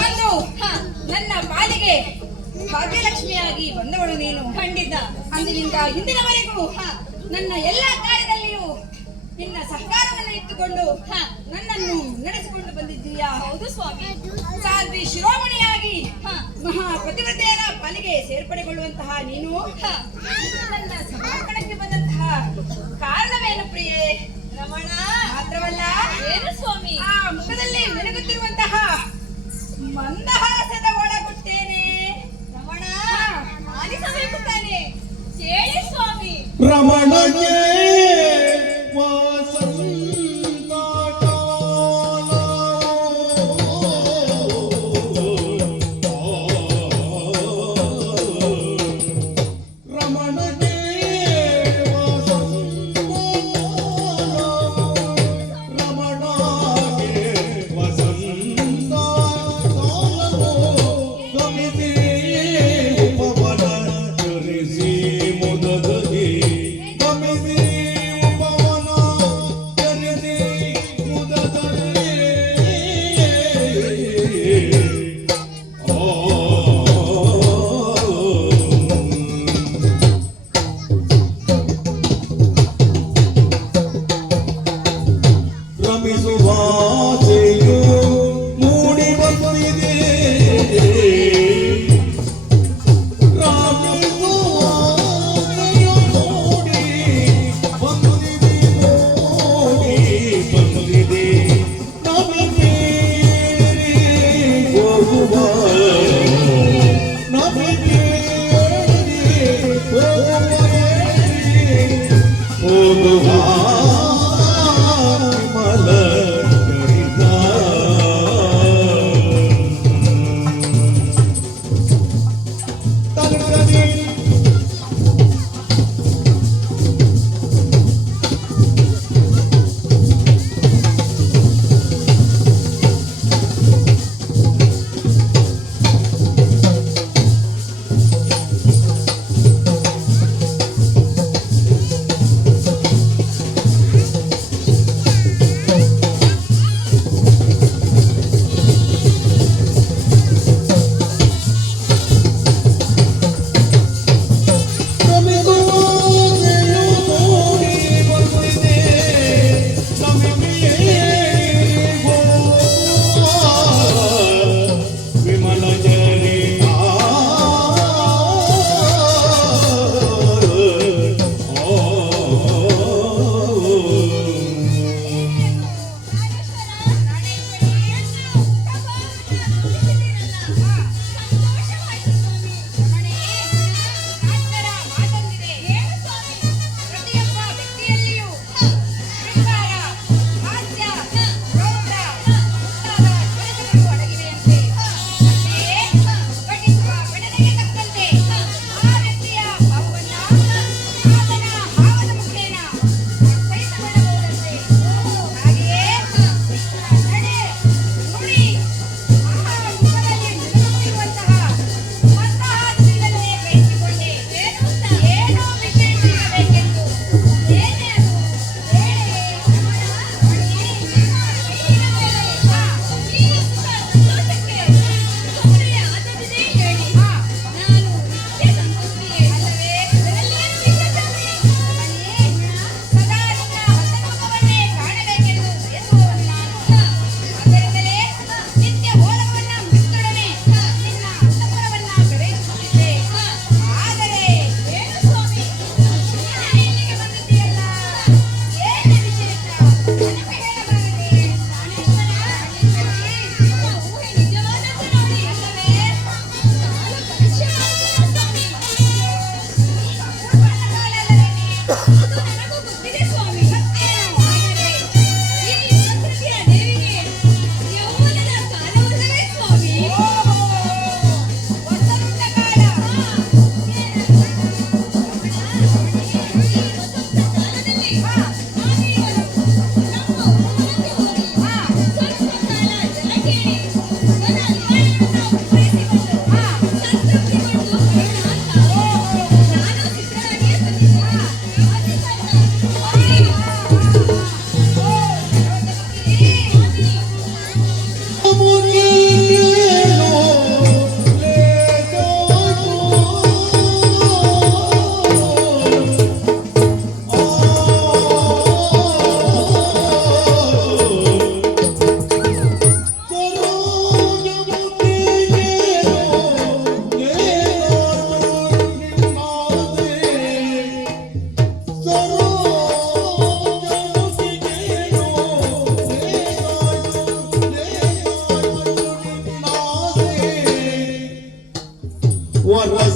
ಅಂದು ನನ್ನ ಪಾಲಿಗೆ ಭಾಗ್ಯಲಕ್ಷ್ಮಿಯಾಗಿ ಬಂದವಳು ನೀನು. ಖಂಡಿತ. ಅಂದಿನಿಂದ ಇಂದಿನವರೆಗೂ ನನ್ನ ಎಲ್ಲಾ ಕಾರ್ಯದಲ್ಲಿಯೂ ನಿನ್ನ ಸಹಕಾರವನ್ನು ಇಟ್ಟುಕೊಂಡು ನನ್ನನ್ನು ನಡೆಸಿಕೊಂಡು ಬಂದಿದ್ದೀಯಾ? ಹೌದು ಸ್ವಾಮಿ. ಸಾಧ್ವಿ ಶಿರೋಮಣಿಯಾಗಿ ಮಹಾ ಪತಿವ್ರತೆಯರ ಪಾಲಿಗೆ ಸೇರ್ಪಡೆಗೊಳ್ಳುವಂತಹ ನೀನು ನನ್ನ ಸಮರ್ಪಣಕ್ಕೆ ಬಂದಂತಹ ಕಾರಣವೇನು ಪ್ರಿಯೆ? ರಮಣ. ಮಾತ್ರವಲ್ಲ, ಏನು ಸ್ವಾಮಿ? ಆ ಮುಖದಲ್ಲಿ ಮಿನುಗುತ್ತಿರುವಂತಹ ಮಂದಹಾಸದ ಒಳಗುಟ್ಟೇನೆ. ರಮಣ, ಆಲಿಸಬೇಕು ತಾನೆ? ಹೇಳಿ ಸ್ವಾಮಿ. ರಮಣಗೆ Come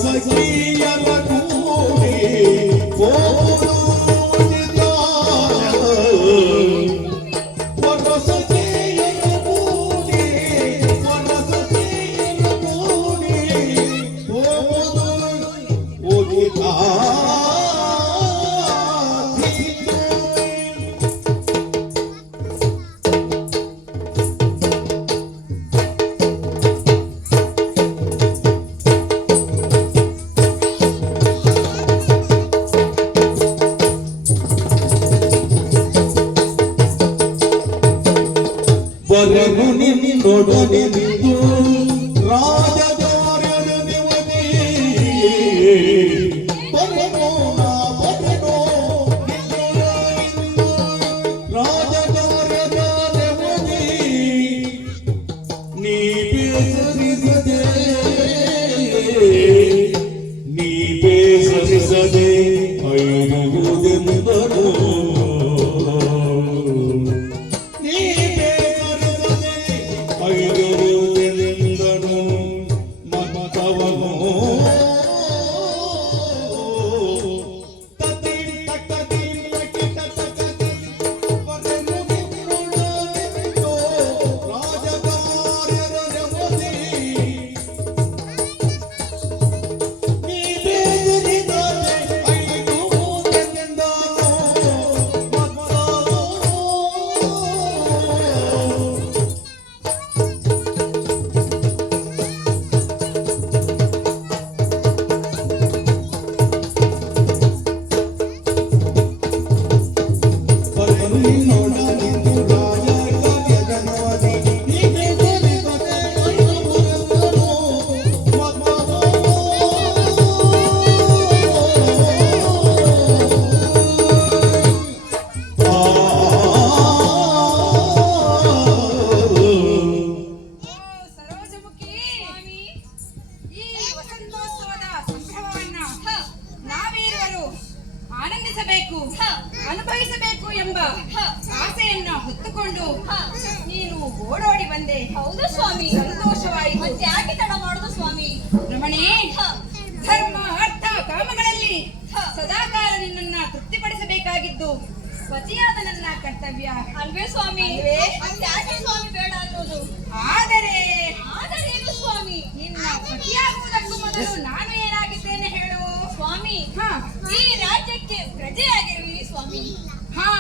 ಸಖಿಯರ ಕೂಡಿ ಹೋಗುವುದು ಬರಗು ನಿನ್ನೊಡನೆ ನಿಂತು ರಾಜದಾರ್ಯದ ನೆವದಿ ಬರಗೋ ನಾ ಬರಗೋ ರಾಜದಾರ್ಯದ ನೆವದಿ ನೀ ಬೇಸರಿಸದೆ ಐರುವುದೆಂದನು ಐರುವುದೆಂದನು ಮಮತವನು ಸರೋಜಮುಖಿ, ಈ ವಸಂತೋತ್ಸವದ ಸಂಭ್ರಮವನ್ನ ನಾವಿರುವರು ಆನಂದಿಸಬೇಕು, ಅನುಭವಿಸಬೇಕು ಎಂಬ ಆಸೆಯನ್ನ ಹೊತ್ತುಕೊಂಡು ನೀನು ಓಡೋಡಿ ಬಂದೆ. ಹೌದು ಸ್ವಾಮಿ, ಸಂತೋಷವಾಯಿತು. ಮತ್ತೆ ಯಾಕೆ ತಡ ಮಾಡುದು ಸ್ವಾಮಿ? ರಮಣಿ, ಧರ್ಮ ಅರ್ಥ ಕಾಮಗಳಲ್ಲಿ ಸದಾಕಾಲ ನಿನ್ನನ್ನ ತೃಪ್ತಿಪಡಿಸಬೇಕಾಗಿದ್ದು ಪತಿಯಾದ ನನ್ನ ಕರ್ತವ್ಯ ಅಲ್ವೇ ಸ್ವಾಮಿ? ಅಲ್ವೇ? ಮತ್ತೆ ಯಾಕೆ ಸ್ವಾಮಿ ಬೇಡ ಅನ್ನೋದು? ಆದರೆ ಆದರೇನು ಸ್ವಾಮಿ? ನಿನ್ನ ಪತಿಯಾಗುವುದಕ್ಕೂ ಮೊದಲು ನಾನು ಏನಾಗಿದ್ದೇನೆ ಹೇಳು ಸ್ವಾಮಿ, ಹಾ ಈ ರಾಜ್ಯಕ್ಕೆ ಪ್ರಜೆಯಾಗಿರುವಿರಿ ಸ್ವಾಮಿ. ಹಾ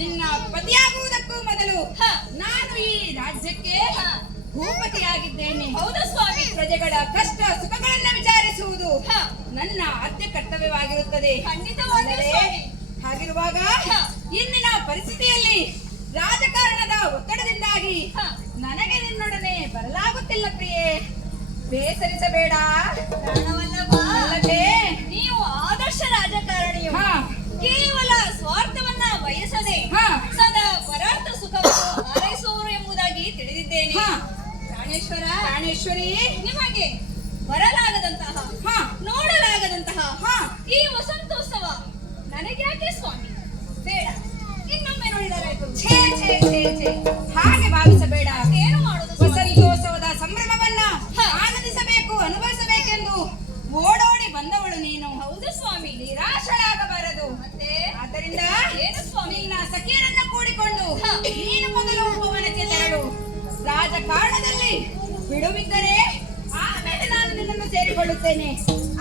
ನಿನ್ನ ಪತಿಯಾಗುವುದಕ್ಕೂ ಮೊದಲು ಹ. ನಾನು ಈ ರಾಜ್ಯಕ್ಕೆ ಹ. ಭೂಪತಿಯಾಗಿದ್ದೇನೆ. ಹೌದಾ ಸ್ವಾಮಿ? ಪ್ರಜೆಗಳ ಕಷ್ಟ ಸುಖಗಳನ್ನ ವಿಚಾರಿಸುವುದು ಹ. ನನ್ನ ಆದ್ಯ ಕರ್ತವ್ಯವಾಗಿರುತ್ತದೆ. ಖಂಡಿತವಾಗಿಯೂ ಆದರೆ ಸ್ವಾಮಿ. ಹಾಗಿರುವಾಗ ಹ. ಇಂದಿನ ಪರಿಸ್ಥಿತಿಯಲ್ಲಿ ರಾಜಕಾರಣದ ಒತ್ತಡದಿಂದಾಗಿ ಹ. ನನಗೆ ನಿನ್ನೊಡನೆ ಬರಲಾಗುತ್ತಿಲ್ಲ ಪ್ರಿಯೆ. ಬೇಸರಿಸಬೇಡ. ಪ್ರಾಣವಲ್ಲವಾ? ಅಲ್ಲವೇ? ನೀವು ಆದರ್ಶ ರಾಜಕಾರಣಿಯು. ಹ. ಕೇವಲ ಸ್ವಾರ್ಥವನ್ನ ಬಯಸದೆ ಹ. ಸದಾ ಪರಾರ್ಥ ಸುಖವನ್ನು ಹಾರೈಸುವವರು ಎಂಬುದಾಗಿ ತಿಳಿದಿದ್ದೇನೆ. ಹ. ಪ್ರಾಣೇಶ್ವರ, ಪ್ರಾಣೇಶ್ವರಿ, ನಿಮಗೆ ಬರಲಾಗದಂತಹ ಹ. ನೋಡಲಾಗದಂತಹ ಹ. ಈ ವಸಂತೋತ್ಸವ ನನಗ್ಯಾಕೆ ಸ್ವಾಮಿ? ಬೇಡ, ಇನ್ನೊಮ್ಮೆ ನೋಡಿದರಾಯ್ತು. ಛೇ ಛೇ ಛೇ ಛೇ, ಹಾಗೆ ಭಾವಿಸಬೇಡ. ಏನು ಮಾಡುದು ಸ್ವಾಮಿ? ವಸಂತೋತ್ಸವದ ಸಂಭ್ರಮವನ್ನ ಹ. ಆನಂದಿಸಬೇಕು, ಅನುಭವಿಸಬೇಕೆಂದು ಓಡೋಡಿ ಬಂದವಳು ನೀನು. ಹೌದು ಸ್ವಾಮಿ. ನಿರಾಶಳಾಗಬಾರದು. ಮತ್ತೆ ಆದ್ದರಿಂದ ಏನು ಸ್ವಾಮಿ? ನಿನ್ನ ಸಖಿಯರನ್ನ ಕೂಡಿಕೊಂಡು ಹ. ನೀನು ಮೊದಲು ಉಪವನಕ್ಕೆ ತೆರಳು. ರಾಜಕಾರಣದಲ್ಲಿ ಬಿಡುವಿದ್ದರೆ ಆಮೇಲೆ ನಾನು ನಿನ್ನನ್ನು ಸೇರಿಕೊಳ್ಳುತ್ತೇನೆ.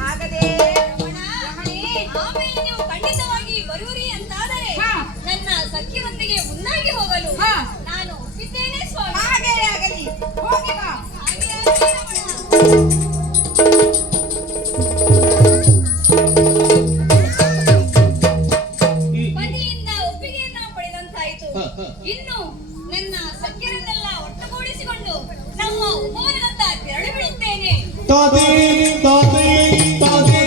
ಆಗದೆ ರಮಣ, ರಮಣಿ, ಆಮೇಲೆ ನೀವು ಖಂಡಿತವಾಗಿ ಬರುವಿರಿ ಅಂತಾದರೆ ಹ. ನನ್ನ ಸಖಿಯೊಂದಿಗೆ ಮುನ್ನಾಗಿ ಹೋಗಲು ಹ. ನಾನು ಒಪ್ಪಿದ್ದೇನೆ ಸ್ವಾಮಿ. ಹಾಗೇ ಆಗಲಿ. ಹೋಗಿ ಬಾ. ಹಾಗೆ ಆಗಲಿ ರಮಣ. ಪತಿಯಿಂದ ಒಪ್ಪಿಗೆಯನ್ನ ಪಡೆದಂತಾಯಿತು. ಇನ್ನು ನನ್ನ ಸಖ್ಯರನ್ನೆಲ್ಲ ಒಟ್ಟುಗೂಡಿಸಿಕೊಂಡು ನಮ್ಮ ಉಪವನದತ್ತ ತೆರಳಿ ಬಿಡುತ್ತೇನೆ. ತಾದೇ ತಾದೇ ತಾದೇ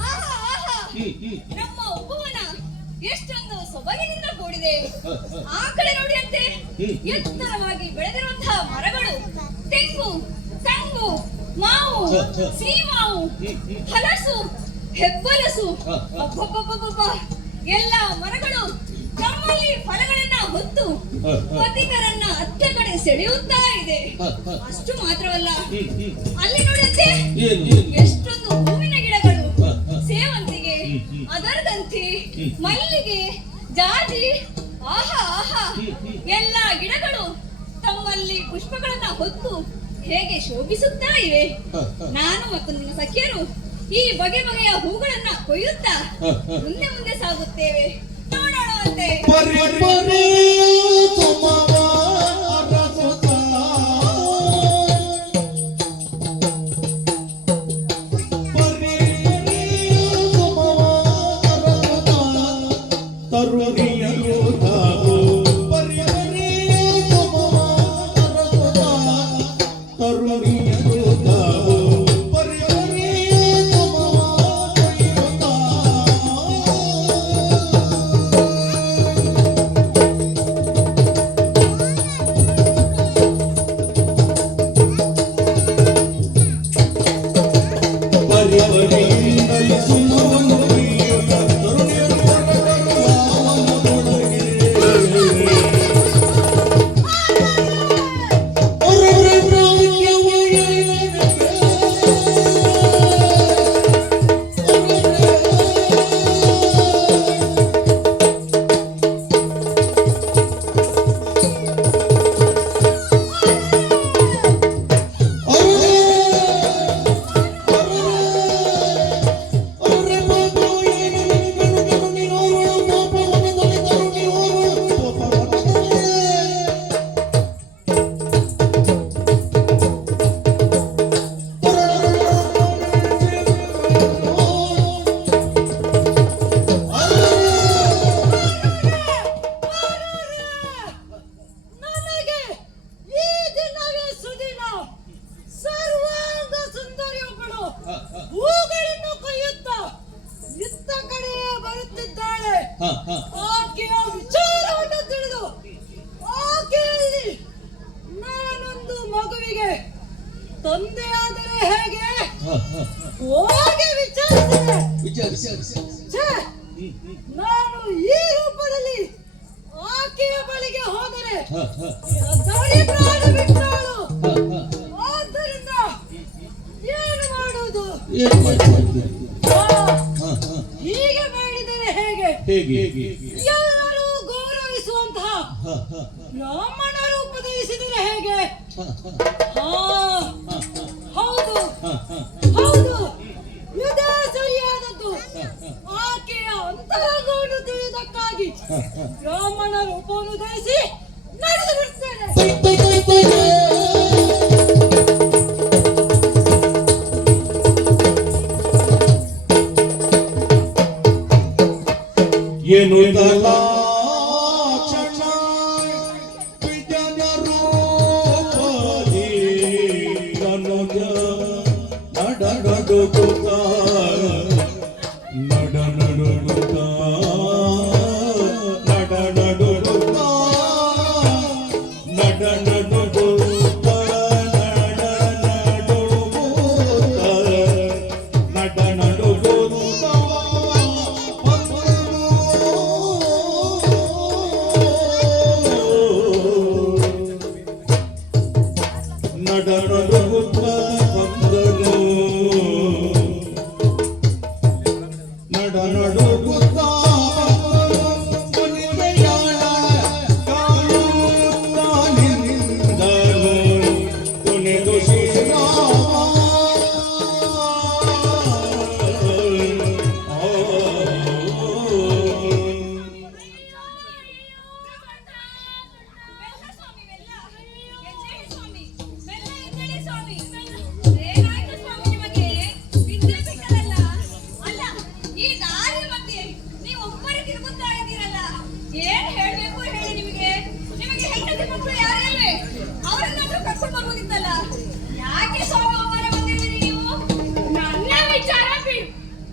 ಆಹಾ, ಆಹಾ. ನಮ್ಮ ಉಪವನ ಎಷ್ಟೊಂದು ಸೊಬಗಿನಿಂದ ಕೂಡಿದೆ. ಆ ಕಡೆ ನೋಡಿ ಅಂತೆ ಎತ್ತರವಾಗಿ ಬೆಳೆದಿರುವಂತಹ ಮರಗಳು, ತೆಂಗು, ತಂಗು, ಮಾವು, ಸೀಮಾವು, ಹಲಸು, ಹೆಬ್ಬಲಸು, ಅಬ್ಬಬ್ಬಬ್ಬಬ್ಬ, ಎಲ್ಲ ಮರಗಳು ತಮ್ಮಲ್ಲಿ ಫಲಗಳನ್ನ ಹೊತ್ತು ಪಥಿಕರನ್ನ ಅತ್ತ ಕಡೆ ಸೆಳೆಯುತ್ತಾ ಇದೆ. ಅಷ್ಟು ಮಾತ್ರವಲ್ಲ, ಅಲ್ಲಿ ನೋಡಂತೆ ಎಷ್ಟೊಂದು ಹೂವಿನ ಗಿಡಗಳು, ಸೇವಂತಿಗೆ, ಅದರದಂತೆ ಮಲ್ಲಿಗೆ, ಜಾಜಿ, ಆಹಾ ಆಹಾ, ಎಲ್ಲ ಗಿಡಗಳು ತಮ್ಮಲ್ಲಿ ಪುಷ್ಪಗಳನ್ನ ಹೊತ್ತು ಹೇಗೆ ಶೋಭಿಸುತ್ತಾ ಇವೆ. ನಾನು ಮತ್ತು ನನ್ನ ಸಖಿಯರು ಈ ಬಗೆ ಬಗೆಯ ಹೂಗಳನ್ನ ಕೊಯ್ಯುತ್ತಾ ಮುಂದೆ ಮುಂದೆ ಸಾಗುತ್ತೇವೆ. ನೋಡೋಣ ಅಂತೆ. ಪರಿ ಪರಿ ತುಮವ ಅರಸುತ್ತ ಪರಿ ಪರಿ ತುಮವ ಅರಸುತ್ತ ತರುಣಿಯ ಯೋಧಾವು ಪರಿ ಪರಿ ತುಮವ ಅರಸುತ್ತ ತರುಣಿಯ ಯೋಧಾವು ಪರಿ ಪರಿ ತುಮವ ಕೊಯ್ಯುತ್ತ ನನಗೆ ಈ ದಿನವೇ ಸುದಿನ. ಸರ್ವಾಂಗ ಸುಂದರಿಯೊಬ್ಬಳು ಹೂಗಳನ್ನು ಕೊಯ್ಯುತ್ತಾ ಇತ್ತ ಕಡೆಯೇ ಬರುತ್ತಿದ್ದಾಳೆ. ಆಕೆಯ ವಿಚಾರವನ್ನು ತಿಳಿದು ಆಕೆಯಲ್ಲಿ ನಾನೊಂದು ಮಗುವಿಗೆ ತಂದೆಯಾದರೆ ಹೇಗೆ ಹೋಗಿ ವಿಚಾರಿಸಿದೆ. ಛೇ, ನಾನು ಈ ರೂಪದಲ್ಲಿ ಆಕೆಯ ಬಳಿಗೆ ಹೋದರೆ ದಾರಿ ಪ್ರಾಣ ಬಿಟ್ಟಾಳು. ಆದ್ದರಿಂದ ಏನು ಮಾಡುವುದು? ಹೀಗೆ ಮಾಡಿದರೆ ಹೇಗೆ? ಎಲ್ಲರೂ ಗೌರವಿಸುವಂತಹ ಬ್ರಾಹ್ಮಣರು ಉಪದೇಶಿಸಿದರೆ ಹೇಗೆ? ಹೌದು ಹೌದು, ಇದೇ ಸರಿಯಾದದ್ದು. ಆಕೆಯ ಅಂತರಂಗವನ್ನು ತಿಳಿದಕ್ಕಾಗಿ ಬ್ರಾಹ್ಮಣ ರೂಪವನ್ನು ಧರಿಸಿ ನಡೆದು ಬಿಡ್ತೇನೆ. ಏನು ತಲಾಕ್ಷಣ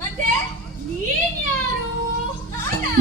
ಮತ್ತೆ ನೀನ್ ಯಾರು? ನಾನಾ?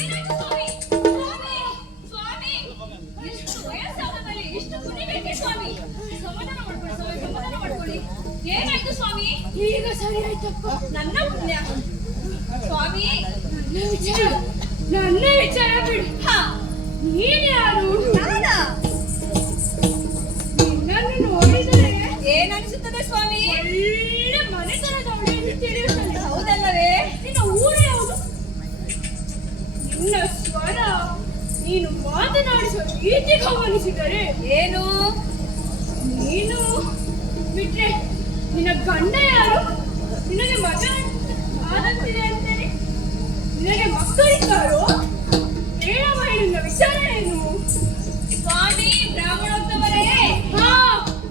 ಏನಾಯ್ತು ಸ್ವಾಮಿ? ಎಷ್ಟು ವಯಸ್ಸಾದಲ್ಲಿ ಇಷ್ಟು ಕುಣಿಬೇಕೆ ಸ್ವಾಮಿ? ಸಮಾಧಾನ ಮಾಡ್ಕೊಳ್ಳಿ. ಏನಾಯ್ತು ಸ್ವಾಮಿ? ಈಗ ಸರಿ ಆಯ್ತಪ್ಪ. ನನ್ನ ಪುಣ್ಯ ಸ್ವಾಮಿ. ನನ್ನ ವಿಚಾರ ಬಿಡು. ಹಾ, ನೀನ್ ಯಾರು? ನಾನಾ? ನಿನ್ನನ್ನು ನೋಡಿದರೆ ಏನನ್ಸುತ್ತದೆ ಸ್ವಾಮಿ? ಒಳ್ಳೆ ಮನೆತನದವಳು ಎಂದು ತಿಳಿಯುತ್ತದೆ. ಹೌದಲ್ಲವೇ? ನಿನ್ನ ಊರು ಯಾವುದು? ನಿನ್ನ ಸ್ವರ, ನೀನು ಮಾತನಾಡಿಸುವ ರೀತಿ ಗಮನಿಸಿದರೆ ಏನು? ನೀನು ಬಿಟ್ರೆ ನಿನ್ನ ಗಂಡ ಯಾರು? ನಿನಗೆ ಮಗ ಆದಂತಿದೆ ಅಂತಾರೆ. ನಿನಗೆ ಮಕ್ಕಳಿದ್ದಾರೋ? ಹೇಳಬಾಯಿ, ನಿನ್ನ ವಿಚಾರ ಏನು? ಸ್ವಾಮಿ ಬ್ರಾಹ್ಮಣೋತ್ತಮರೇ, ಹಾ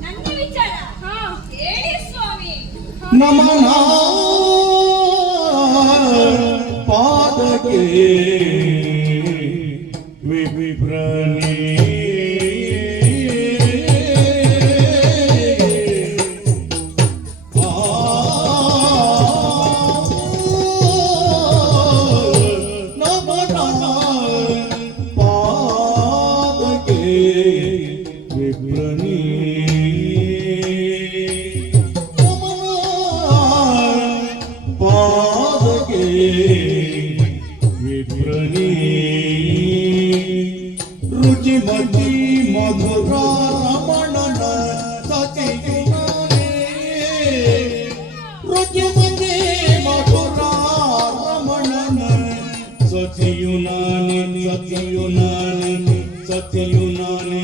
ನನ್ನ ವಿಚಾರ ಹಾ ಹೇಳಿ ಸ್ವಾಮಿ. ನಮನ ಪಾದಕ್ಕೆ ವಿಪ್ರನೇ ರುಚಿಮತಿ ಮಧುರ ರಮಣನ ಸತಿಯುನಾನೇ ರುಚಿಮತಿ ಮಧುರ ರಮಣನ ಸತಿಯುನಾನೇ ಸತಿಯುನಾನೇ ಸತಿಯುನಾನೇ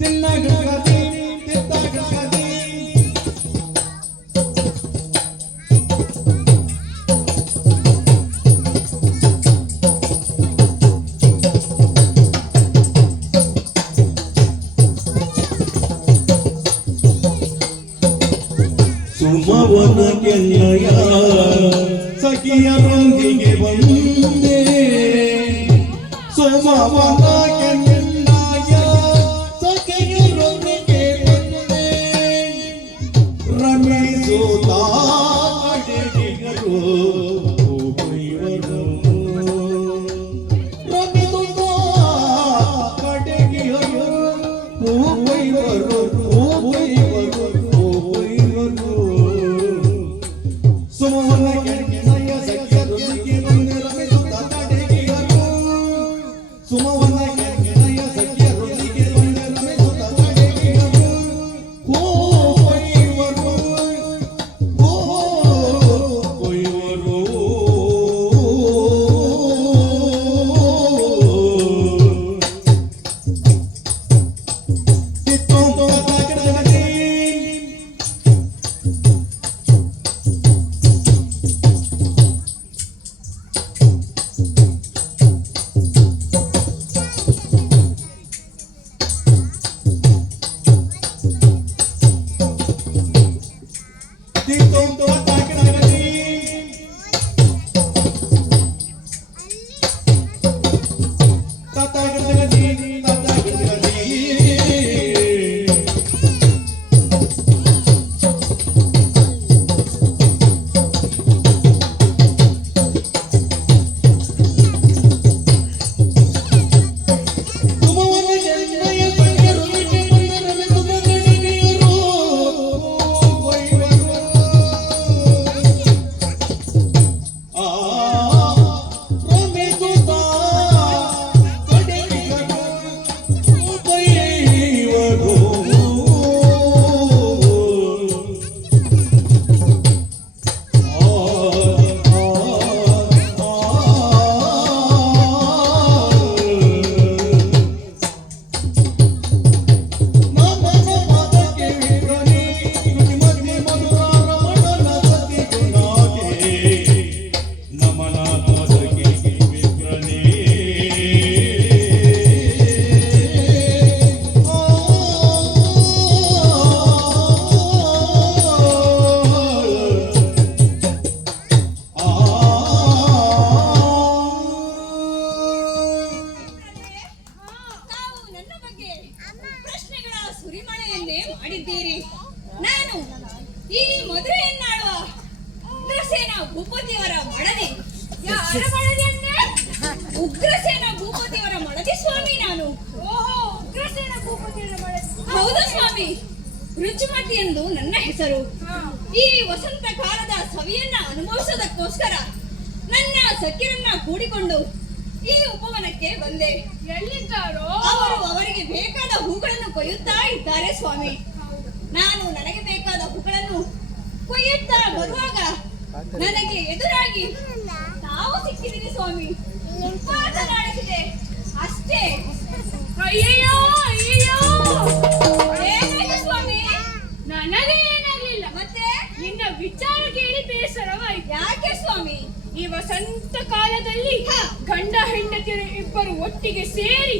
ತಿನ್ನಗದಿ ತಿನ್ನಗದಿ ಸುಮವನ ಕೆನ್ನಯ ಸಖಿಯರೊಂದಿಗೆ ಬಂದೆ ಸುಮವನ ಕೆನ್ನಯ ಸಖಿಯರೊಂದಿಗೆ ಬಂದೆ ರಮೇಶೋತಾ ಅಡಿಗೆಗಳು ಉಭಯರು ರಮೇಶೋತಾ ಅಡಿಗೆಗಳು ಉಭಯರು ಸುಮವನ ಕೆನ್ನಯ ಸಖಿಯರೊಂದಿಗೆ ಬಂದೆ ರಮೇಶೋತಾ ಅಡಿಗೆಗಳು ಸುಮವನ ಕೆನ್ನಯ ಸಖಿಯರೊಂದಿಗೆ ಬಂದೆ ರಮೇಶೋತಾ ಅಡಿಗೆಗಳು ತಾವು ನನ್ನ ಬಗ್ಗೆ ಪ್ರಶ್ನೆಗಳ ಸುರಿಮಳೆಯನ್ನೇ ಮಾಡಿದ್ದೀರಿ. ನಾನು ಈ ಮದುವೆಯನ್ನಾಡುವ ಉಗ್ರಸೇನ ಭೂಪತಿಯವರ ಮಡದಿ. ಯಾರ ಮಡದಿ ಅಂದೆ? ಉಗ್ರಸೇನ ಭೂಪತಿಯವರ ಮಡದಿ ಸ್ವಾಮಿ ನಾನು. ಓಹೋ, ಉಗ್ರಸೇನ ಭೂಪತಿಯವರ ಮಡದಿ. ಹೌದು ಸ್ವಾಮಿ, ರುಚಿಮತಿ ಎಂದು ನನ್ನ ಹೆಸರು. ಹಾ. ಈ ವಸಂತ ಕಾಲದ ಸವಿಯನ್ನ ಅನುಭವಿಸೋದಕ್ಕೋಸ್ಕರ ನನ್ನ ಸಖಿರನ್ನ ಕೂಡಿಕೊಂಡು ಈ ಉಪವನಕ್ಕೆ ಬಂದೆ. ಎಲ್ಲಿದ್ದಾರೋ? ಅವರು ಅವರಿಗೆ ಬೇಕಾದ ಹೂಗಳನ್ನು ಕೊಯ್ಯುತ್ತಾ ಇದ್ದಾರೆ ಸ್ವಾಮಿ. ನಾನು ನನಗೆ ಬೇಕಾದ ಹೂಗಳನ್ನು ಕೊಯ್ಯುತ್ತಾ ಬರುವಾಗ ನನಗೆ ಎದುರಾಗಿ ತಾವು ಸಿಕ್ಕಿದ್ದೀರಿ ಸ್ವಾಮಿ. ಮಾತನಾಡಿಸಿದೆ ಅಷ್ಟೇ. ಅಯ್ಯಯ್ಯೋ ಅಯ್ಯಯ್ಯೋ, ಏನಾಯ್ತು ಸ್ವಾಮಿ? ನನಗೆ ಏನಾಗ್ಲಿಲ್ಲ. ಮತ್ತೆ ನಿನ್ನ ವಿಚಾರ ಕೇಳಿ ಬೇಸರವಾಯ್ತು. ಯಾಕೆ ಸ್ವಾಮಿ? ಈ ವಸಂತ ಕಾಲದಲ್ಲಿ ಗಂಡ ಹೆಂಡತಿಯರು ಇಬ್ಬರು ಒಟ್ಟಿಗೆ ಸೇರಿ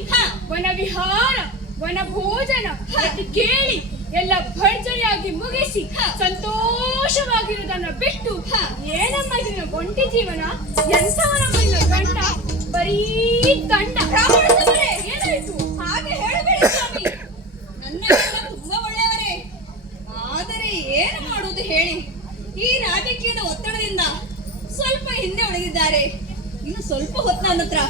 ವನವಿಹಾರ ವನ ಭೋಜನ ಮತ್ತು ಕೇಳಿ ಎಲ್ಲ ಭರ್ಜರಿಯಾಗಿ ಮುಗಿಸಿ ಸಂತೋಷವಾಗಿರುವುದನ್ನ ಬಿಟ್ಟು ಏನಮ್ಮ ನಿನ್ನ ಒಂಟಿ ಜೀವನ? ಎಂಥವನಮ್ಮ ನಿನ್ನ ಗಂಡ? ಬರೀ ಗಂಡ. ಏನಾಯ್ತು? ಹಾಗೆ ಹೇಳಬೇಡಿ ಸ್ವಾಮಿ. ನನ್ನ ಗಂಡ ತುಂಬಾ ಒಳ್ಳೆಯವರೇ. ಆದರೆ ಏನು ಮಾಡುವುದು ಹೇಳಿ, ಈ ರಾಜಕೀಯದ ಒತ್ತಡದಿಂದ ಸ್ವಲ್ಪ ಹಿಂದೆ ಉಳಿದಿದ್ದಾರೆ. ಇನ್ನು ಸ್ವಲ್ಪ ಹೊತ್ತು ನನ್ನ ಹತ್ರ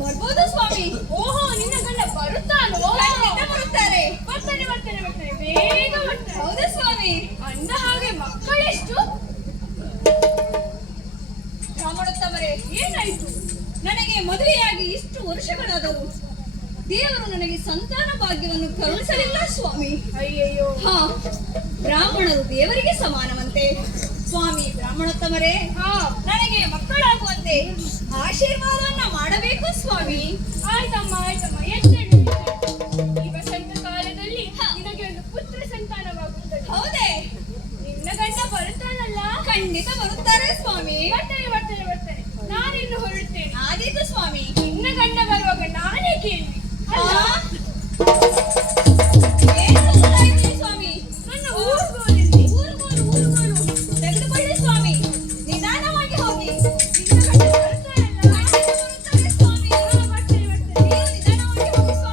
ಬರ್ಬೋದು ಸ್ವಾಮಿ. ಓಹೋ, ನಿನ್ನ ಗಂಡ ಬರುತ್ತಾನೋ? ಖಂಡಿತ ಬರುತ್ತಾರೆ. ಬರ್ತಾನೆ ಬರ್ತಾನೆ ಬರ್ತಾನೆ, ಬೇಗ ಬರ್ತಾನೆ. ಹೌದಾ ಸ್ವಾಮಿ? ಅಂದ ಹಾಗೆ ಮಕ್ಕಳೆಷ್ಟು? ರಾಮಣತ್ತವರೇ, ಏನಾಯ್ತು? ನನಗೆ ಮದುವೆಯಾಗಿ ಇಷ್ಟು ವರ್ಷಗಳಾದವು. ದೇವರು ನನಗೆ ಸಂತಾನ ಭಾಗ್ಯವನ್ನು ಕರುಣಿಸಲಿಲ್ಲ ಸ್ವಾಮಿ. ಅಯ್ಯಯ್ಯೋ. ಹಾ, ಬ್ರಾಹ್ಮಣರು ದೇವರಿಗೆ ಸಮಾನವಂತೆ. ಸ್ವಾಮಿ ಬ್ರಾಹ್ಮಣೋತ್ತಮರೇ, ನನಗೆ ಮಕ್ಕಳಾಗುವಂತೆ ಆಶೀರ್ವಾದವನ್ನ ಮಾಡಬೇಕು ಸ್ವಾಮಿ. ಆಯ್ತಮ್ಮ ಆಯ್ತಮ್ಮ, ಎದ್ದೇಳು. ಈ ವಸಂತ ಕಾಲದಲ್ಲಿ ನಿನಗೆ ಒಂದು ಪುತ್ರ ಸಂತಾನವಾಗುತ್ತದೆ. ಹೌದೇ? ನಿನ್ನ ಗಂಡ ಬರುತ್ತಾನಲ್ಲ? ಖಂಡಿತ ಬರುತ್ತಾರೆ ಸ್ವಾಮಿ. ಬರ್ತಾನೆ ಬರ್ತಾನೆ ಬರ್ತಾನೆ. ನಾನಿನ್ನು ಹೊರಡ್ತೇನೆ. ಆದೀತು ಸ್ವಾಮಿ. ನಿನ್ನ ಗಂಡ ಬರುವಾಗ ನಾನೇ ಕೇಳಿ. ಆ? ಏನು ಗೊತ್ತಾಯ್ತು ಸ್ವಾಮಿ? ನನ್ನ ಊರ್ಗೋಲೆಲ್ಲಿ? ಊರುಗೋಲು ತೆಗೆದುಕೊಳ್ಳಿ ಸ್ವಾಮಿ. ನಿಧಾನವಾಗಿ ಹೋಗಿ. ನಿನ್ನ ಗಂಡ ಬರ್ತಾನಲ್ಲ? ಖಂಡಿತ ಬರುತ್ತಾರೆ ಸ್ವಾಮಿ. ಬರ್ತಾನೆ ಬರ್ತಾನೆ. ನೀವು ನಿಧಾನವಾಗಿ ಹೋಗಿ ಸ್ವಾಮಿ.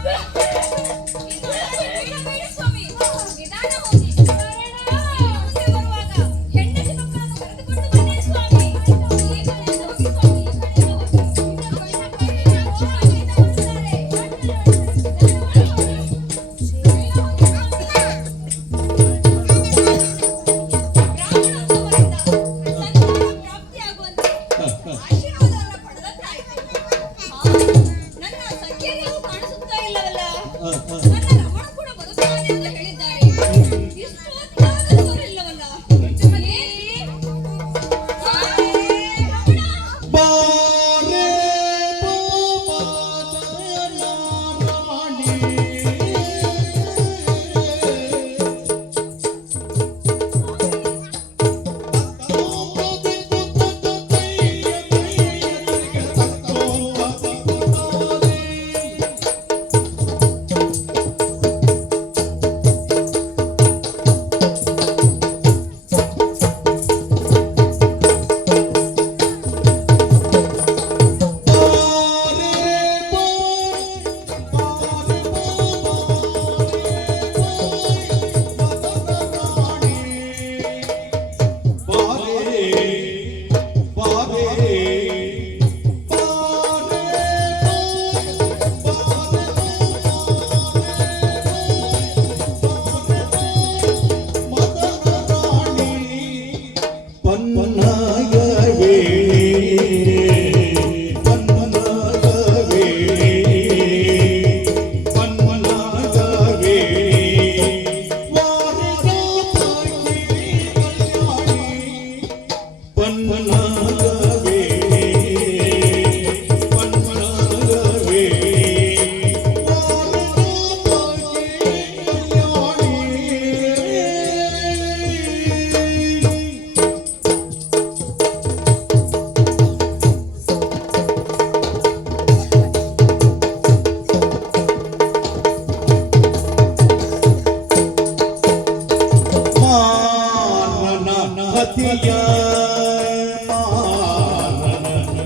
ಹತಿಯ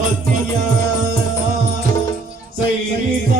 ಹತಿಯ ಸೈರಿದ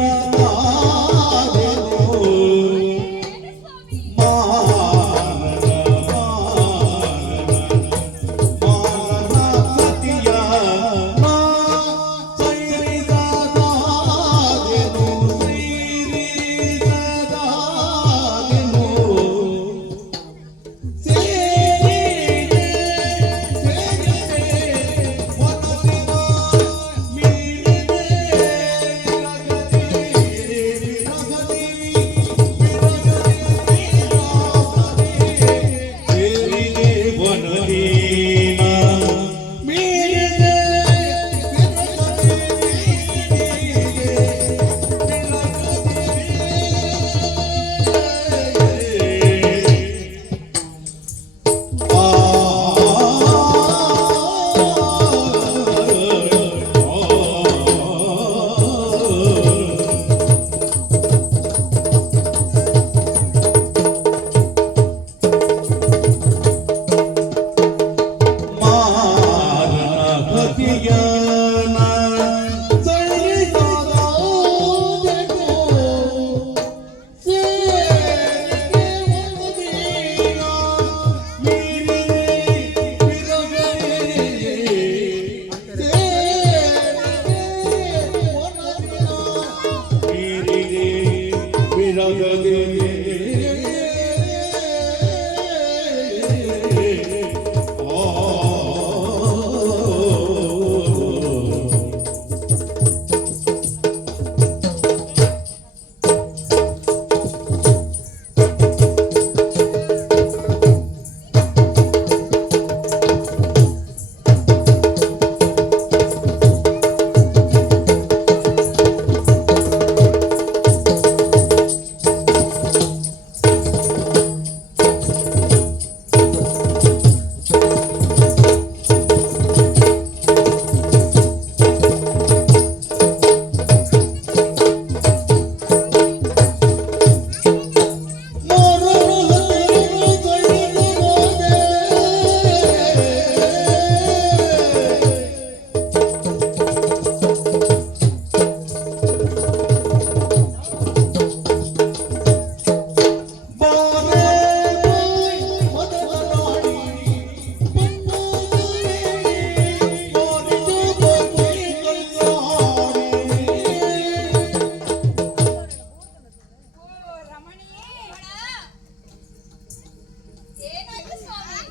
ಏನಾಯ್ತು ಸ್ವಾಮಿ?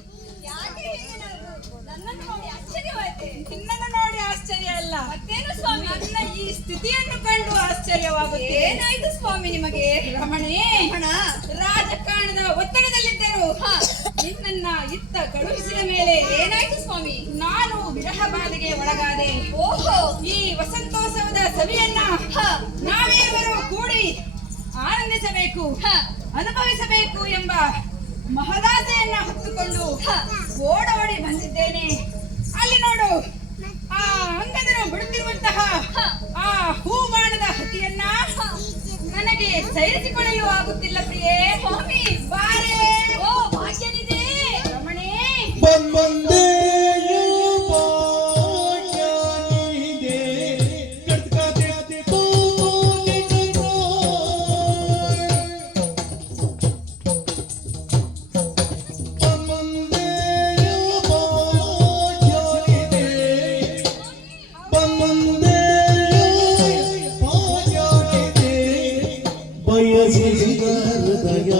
ಯಾಕೆ ಹೀಗೆ ನನ್ನನ್ನು ನೋಡಿ ಆಶ್ಚರ್ಯವಾಯ್ತೆ? ನಿನ್ನನ್ನು ನೋಡಿ ಆಶ್ಚರ್ಯ ಅಲ್ಲ, ಮತ್ತೇನು ಸ್ವಾಮಿ? ನನ್ನ ಈ ಸ್ಥಿತಿಯನ್ನು ಕಂಡು ಆಶ್ಚರ್ಯವಾಗುತ್ತೆ. ಏನಾಯ್ತು ಸ್ವಾಮಿ ನಿಮಗೆ? ರಮಣಿ, ಹಣ ರಾಜಕಾರಣದ ಒತ್ತಡದಲ್ಲಿದ್ದರು. ನಿನ್ನನ್ನ ಇತ್ತ ಕಳುಹಿಸಿದ ಮೇಲೆ ಏನಾಯ್ತು ಸ್ವಾಮಿ? ನಾನು ವಿರಹ ಬಾಧೆಗೆ ಒಳಗಾದೆ. ಓಹೋ, ಈ ವಸಂತೋತ್ಸವದ ಸವಿಯನ್ನ ನಾವೇವರು ಕೂಡಿ ಆನಂದಿಸಬೇಕು, ಅನುಭವಿಸಬೇಕು ಎಂಬ ಮಹದಾಸೆಯನ್ನ ಹೊತ್ತುಕೊಂಡು ಓಡೋಡಿ ಬಂದಿದ್ದೇನೆ. ಅಲ್ಲಿ ನೋಡು, ಆ ಅಂಗದನು ಬಿಡುತ್ತಿರುವಂತಹ ಆ ಹೂಮಾಣದ ಹತಿಯನ್ನ ನನಗೆ ಸೈರಿಸಿಕೊಳ್ಳಲು ಆಗುತ್ತಿಲ್ಲ ಪ್ರಿಯೇ. ಸ್ವಾಮಿ ಬಾರೆ, ಓ ಭಾಗ್ಯನಿದೆ. ರಮಣಿ, ಬಂದೆ ಬಯಸಿದ ಹೃದಯ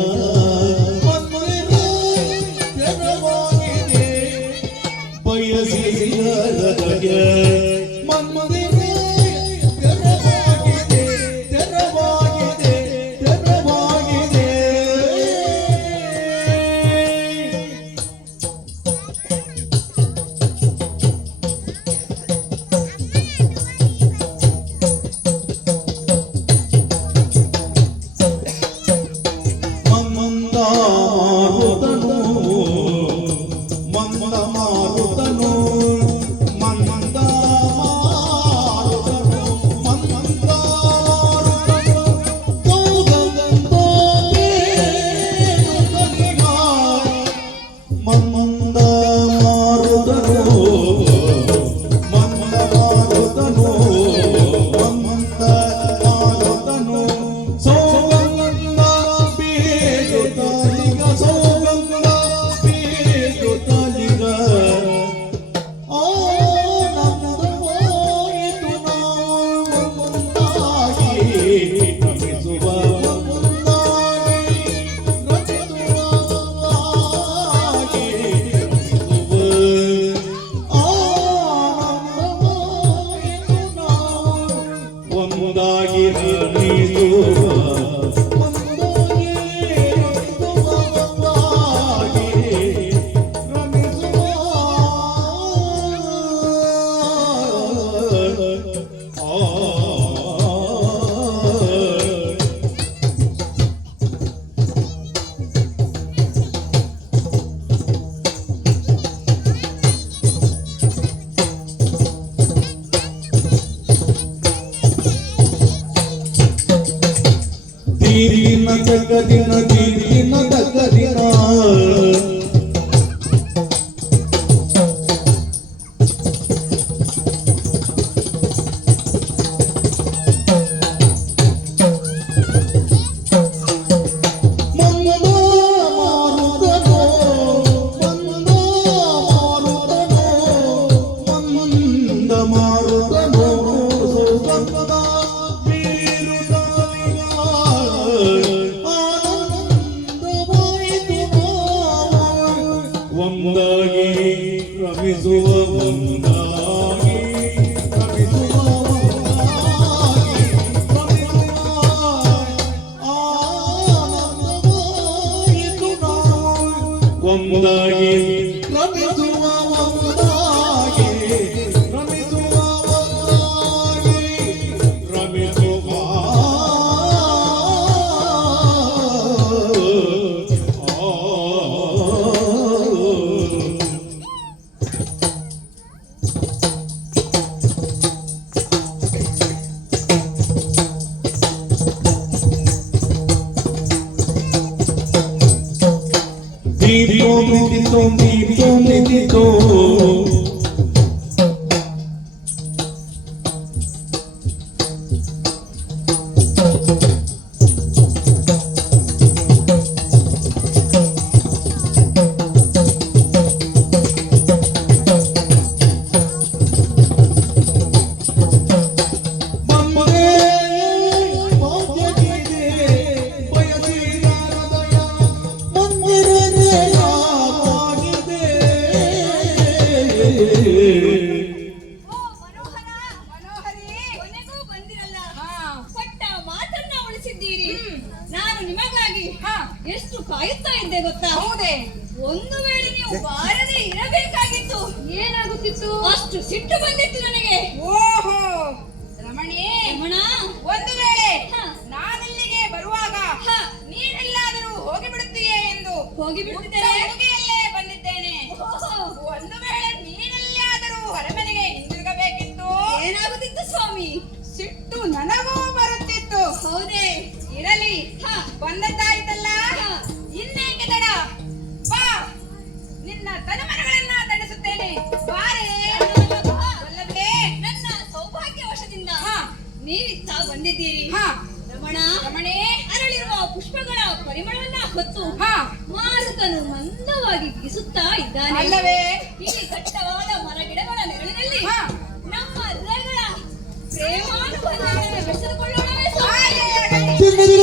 ದಿನ ದಿನ ದಗ ದಿನ ಒಂದಾಗಿ ರಮಿಸುವ ಒಂದಾಗಿ ರಮಿಸುವ ಒಂದಾಗಿ ರಮಿಸುವ ಆನಂದವಾಯಿತು ನಾವು ಒಂದಾಗಿ ರಮಿಸುವ ಒಂದಾಗಿ ರಮಿಸುವ ಒಂದಾಗಿ ರಮಿಸುವ Dito. ಓ ಮನೋಹರ, ಮನೋಹರಿ. ಕೊನೆಗೂ ಬಂದಿರಲ್ಲ. ಹಾ. ಕೊಟ್ಟ ಮಾತನ್ನ ಉಳಿಸಿದ್ದೀರಿ. ನಾನು ನಿಮಗಾಗಿ ಹಾ. ಎಷ್ಟು ಕಾಯುತ್ತಾ ಇದ್ದೆ ಗೊತ್ತಾ? ಹೌದೇ? ಒಂದು ವೇಳೆ ನೀವು ಬಾರದೆ ಇರಬೇಕಾಗಿತ್ತು. ಏನಾಗುತ್ತಿತ್ತು? ಅಷ್ಟು ಸಿಟ್ಟು ಬಂದಿತ್ತು ನನಗೆ. ಓಹೋ ರಮಣಿ, ರಮಣ, ಒಂದು ವೇಳೆ ಹಾ. ನಾನಿಲ್ಲಿಗೆ ಬರುವಾಗ ಹಾ. ನೀನೆಲ್ಲಾದರೂ ಹೋಗಿಬಿಡುತ್ತೀಯೇ ಎಂದು ಹೋಗಿಬಿಡುತ್ತಿದ್ದೇನೆ. ಹುಡುಗಿಯಲ್ಲೇ ಬಂದಿದ್ದೇನೆ. ಓಹೋ, ಒಂದು ವೇಳೆ ನೀನೆಲ್ಲಾದರೂ ಹೊರಮನೆಗೆ ಹಿಂದಿರುಗಬೇಕಿತ್ತು, ಏನಾಗುತ್ತಿತ್ತು ಸ್ವಾಮಿ? ಸಿಟ್ಟು ನನಗೂ ಬರುತ್ತಿತ್ತು. ಹೌದೇ? ಇರಲಿ, ಹಾ. ಬಂದದ್ದಾಯ್ತಲ್ಲ, ಹಾ. ಇನ್ನೇಕೆ ತಡ? ಬಾ, ನಿನ್ನ ತನುಮನಗಳನ್ನ ತಣಿಸುತ್ತೇನೆ. ಬಾರೇ ವಲ್ಲಭೆ. ನನ್ನ ಸೌಭಾಗ್ಯವಶದಿಂದ ಹಾ. ನೀವಿತ್ತ ಬಂದಿದ್ದೀರಿ. ಹಾ. ರಮಣ, ರಮಣಿ, ಅರಳಿರುವ ಪುಷ್ಪಗಳ ಪರಿಮಳವನ್ನ ಹೊತ್ತು ಹಾ. ಮಾರುತನು ಮಂದವಾಗಿ ಬೀಸುತ್ತಾ ಇದ್ದಾನೆ. ಅಲ್ಲವೇ? ಈ ದಟ್ಟವಾದ ಮರಗಿಡಗಳ ನೆರಳಿನಲ್ಲಿ ಹಾ. ನಮ್ಮ ಹೃದಯಗಳ ಪ್ರೇಮಾನುಭವಗಳನ್ನು ಬೆಳೆಸಿಕೊಳ್ಳೋಣವೇ ಸ್ವಾಮಿ.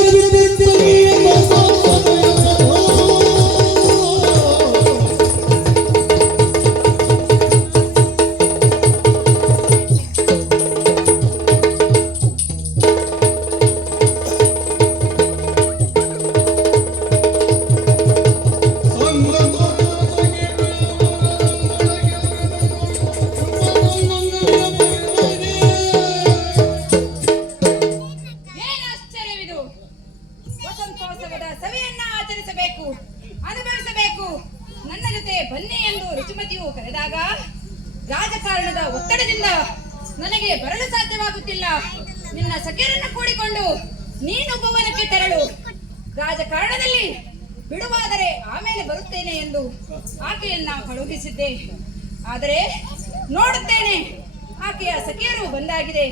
ಏನು ಆಶ್ಚರ್ಯವಿದು? ವಸಂತೋತ್ಸವದ ಸವಿಯನ್ನ ಆಚರಿಸಬೇಕು, ಅನುಭವಿಸಬೇಕು. ನನ್ನ ಜೊತೆ ಬನ್ನಿ ಎಂದು ರುಚಿಮತಿಯು ಕರೆದಾಗ ರಾಜಕಾರಣದ ಒತ್ತಡದಿಂದ ನನಗೆ ಬರಲು ಸಾಧ್ಯವಾಗುತ್ತಿಲ್ಲ. ನಿನ್ನ ಸಖಿಯರನ್ನ ಕೂಡಿಕೊಂಡು ನೀನೊಬ್ಬವನಕ್ಕೆ ತೆರಳು. ರಾಜಕಾರಣದಲ್ಲಿ ಬಿಡುವಾದರೆ ಆಮೇಲೆ ಬರುತ್ತೇನೆ ಎಂದು ಆಕೆಯನ್ನ ಕಳುಹಿಸಿದ್ದೆ. ಆದರೆ ನೋಡುತ್ತೇನೆ ಆಕೆಯ ಸಖಿಯರು ಬಂದಾಗಿದೆ.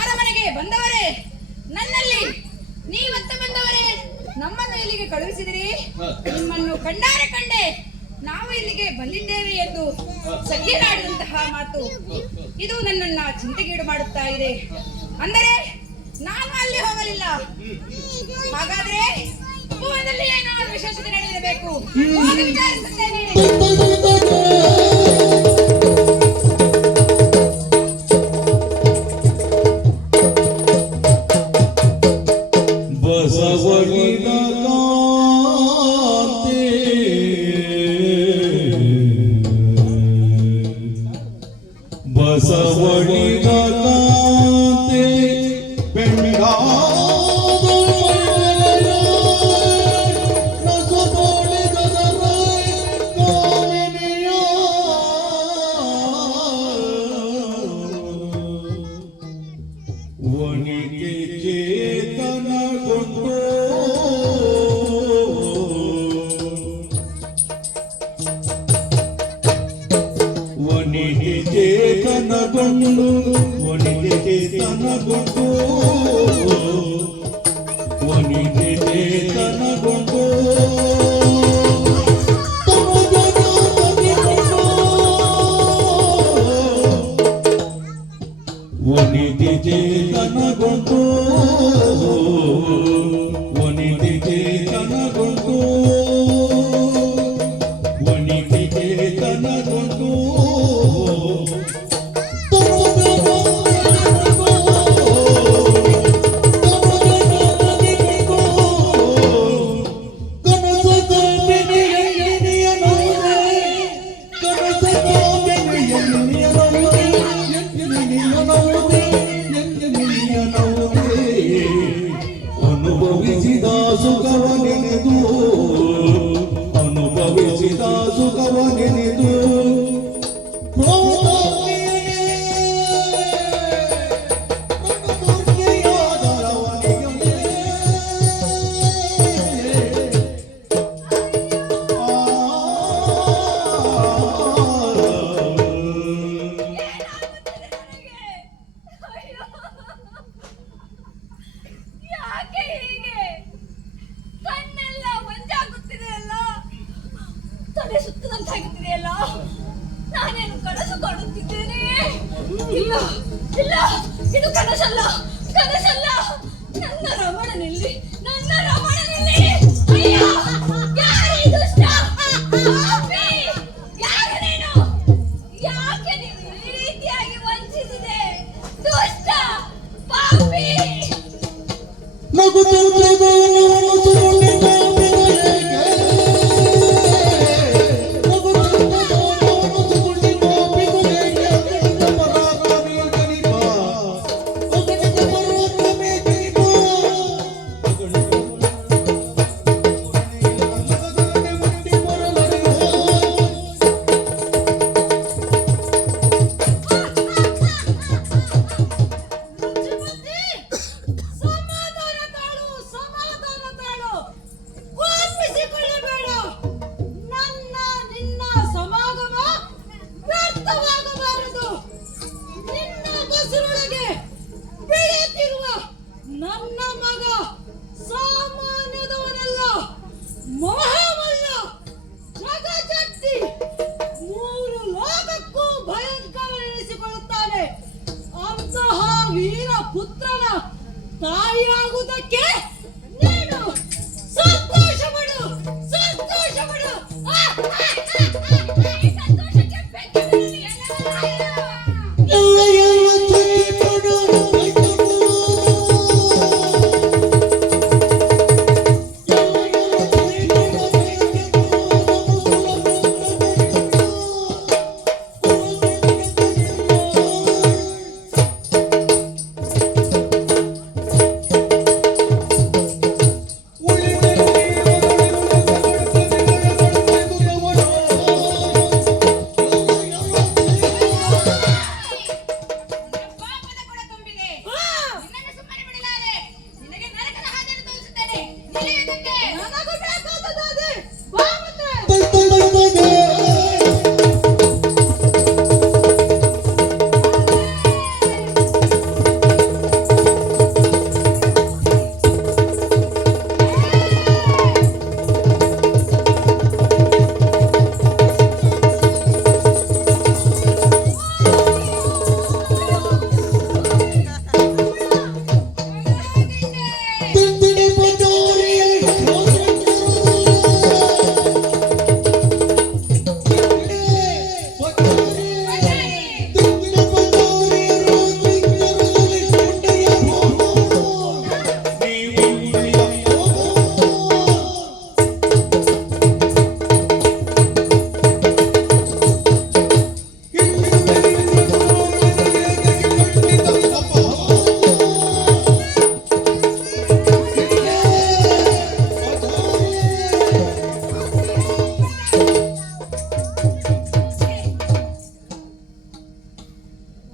ಅರಮನೆಗೆ ಬಂದವರೇ, ನನ್ನಲ್ಲಿ ನೀವತ್ತ ಬಂದವರೇ, ನಮ್ಮನ್ನು ಇಲ್ಲಿಗೆ ಕಳುಹಿಸಿದಿರಿ. ನಿಮ್ಮನ್ನು ಕಂಡಾರೆ ಕಂಡೆ ನಾವು ಇಲ್ಲಿಗೆ ಬಂದಿದ್ದೇವೆ ಎಂದು ಸಖಿಯರಾಡಿದಂತಹ ಮಾತು ಇದು ನನ್ನನ್ನ ಚಿಂತೆಗೀಡು ಮಾಡುತ್ತಾ ಇದೆ. ಅಂದರೆ ನಾನು ಅಲ್ಲಿ ಹೋಗಲಿಲ್ಲ. ಹಾಗಾದ್ರೆ ಭುವನದಲ್ಲಿ ಏನಾದರೂ ವಿಶೇಷತೆ ನಡೆದಿರಬೇಕು. ಹೋಗಿ ವಿಚಾರಿಸುತ್ತೇನೆ. ಬಸವಳಿದ ಕಾಂತೆ ಬಸವಳಿದ ಕಾಂತೆ ಬೆಂಗಾದ ನಸು ತೋಳಿದ ವನಿತೆ ಚೇತನಗೊಂಡು ವನಿತೆ ಚೇತನಗೊಂಡು ವನಿತೆ ಚೇತನಗೊಂಡು ವನಿತೆ ಚೇತನಗೊಂಡು ವನಿತೆ ಚೇತನಗೊಂಡು ವನಿತೆ ಚೇತನಗೊಂಡು ಅನುಭವಿಸಿದ ಸುಖವ ನೆನೆದು ಅನುಭವಿಸಿದ ಸುಖವ ನೆನೆದು ಯಾಕೆ ಹೀಗೆ ಕಣ್ಣೆಲ್ಲ ಮಂಜಾಗುತ್ತಿದೆಯಲ್ಲ, ತಲೆ ಸುತ್ತದಂತಾಗುತ್ತಿದೆಯಲ್ಲ, ನಾನೇನು ಕನಸು ಕಾಣುತ್ತಿದ್ದೇನೆ? ಇಲ್ಲ ಇಲ್ಲ, ಇದು ಕನಸಲ್ಲ, ಕನಸಲ್ಲ. ನನ್ನ ರಮಣನಲ್ಲಿ, ನನ್ನ ರಮಣನಲ್ಲಿ. ಅಯ್ಯೋ, ಯಾರು ಈ ದುಷ್ಟ? ಪಾಪಿ! ಯಾರು ನೀನು? ಯಾಕೆ ನೀನು ಈ ರೀತಿಯಾಗಿ ವಂಚಿಸಿದೆ? ದುಷ್ಟ ಪಾಪಿ! ಸಮಾಧಾನ ತಾಳು, ಕೋಪಿಸಿಕೊಳ್ಳಬೇಡ. ನನ್ನ ನಿನ್ನ ಸಮಾಗಮ ವ್ಯರ್ಥವಾಗಬಾರದು. ನಿನ್ನ ಬಸರೊಳಗೆ ಬೆಳೆಯುತ್ತಿರುವ ನನ್ನ ಮಗ ಸಾಮಾನ್ಯದವನಲ್ಲ, ಮಹಾಮಲ್ಲ, ಜಗಜಟ್ಟಿ, 3 ಲೋಕಕ್ಕೂ ಭಯಂಕರನೆನಿಸಿಕೊಳ್ಳುತ್ತಾನೆ. ಅಂತಹ ವೀರ ಪುತ್ರನ ತಾಯಿಯಾಗುವುದಕ್ಕೆ ನೀನು ಸಂತೋಷ ಪಡು, ಸಂತೋಷ ಪಡು. ಈ ಸಂತೋಷಕ್ಕೆ ಬೆಂಕಿ ಬರಲಿ. ಪಾಪದ ಕೂಡ ತುಂಬಿದೆ. ನಿನ್ನನ್ನು ಸುಮ್ಮನೆ ಬಿಡಲಾರೆ. ನಿನಗೆ ನರಕದ ಹಾದಿಯನ್ನು ತೋರಿಸುತ್ತೇನೆ. ನಿಲ್ಲಿಯುವುದಕ್ಕೆ. ನನಗೂ ಬೇಕಾದದ್ದಾದೆ. ಬಾ ಮುಂದೆ.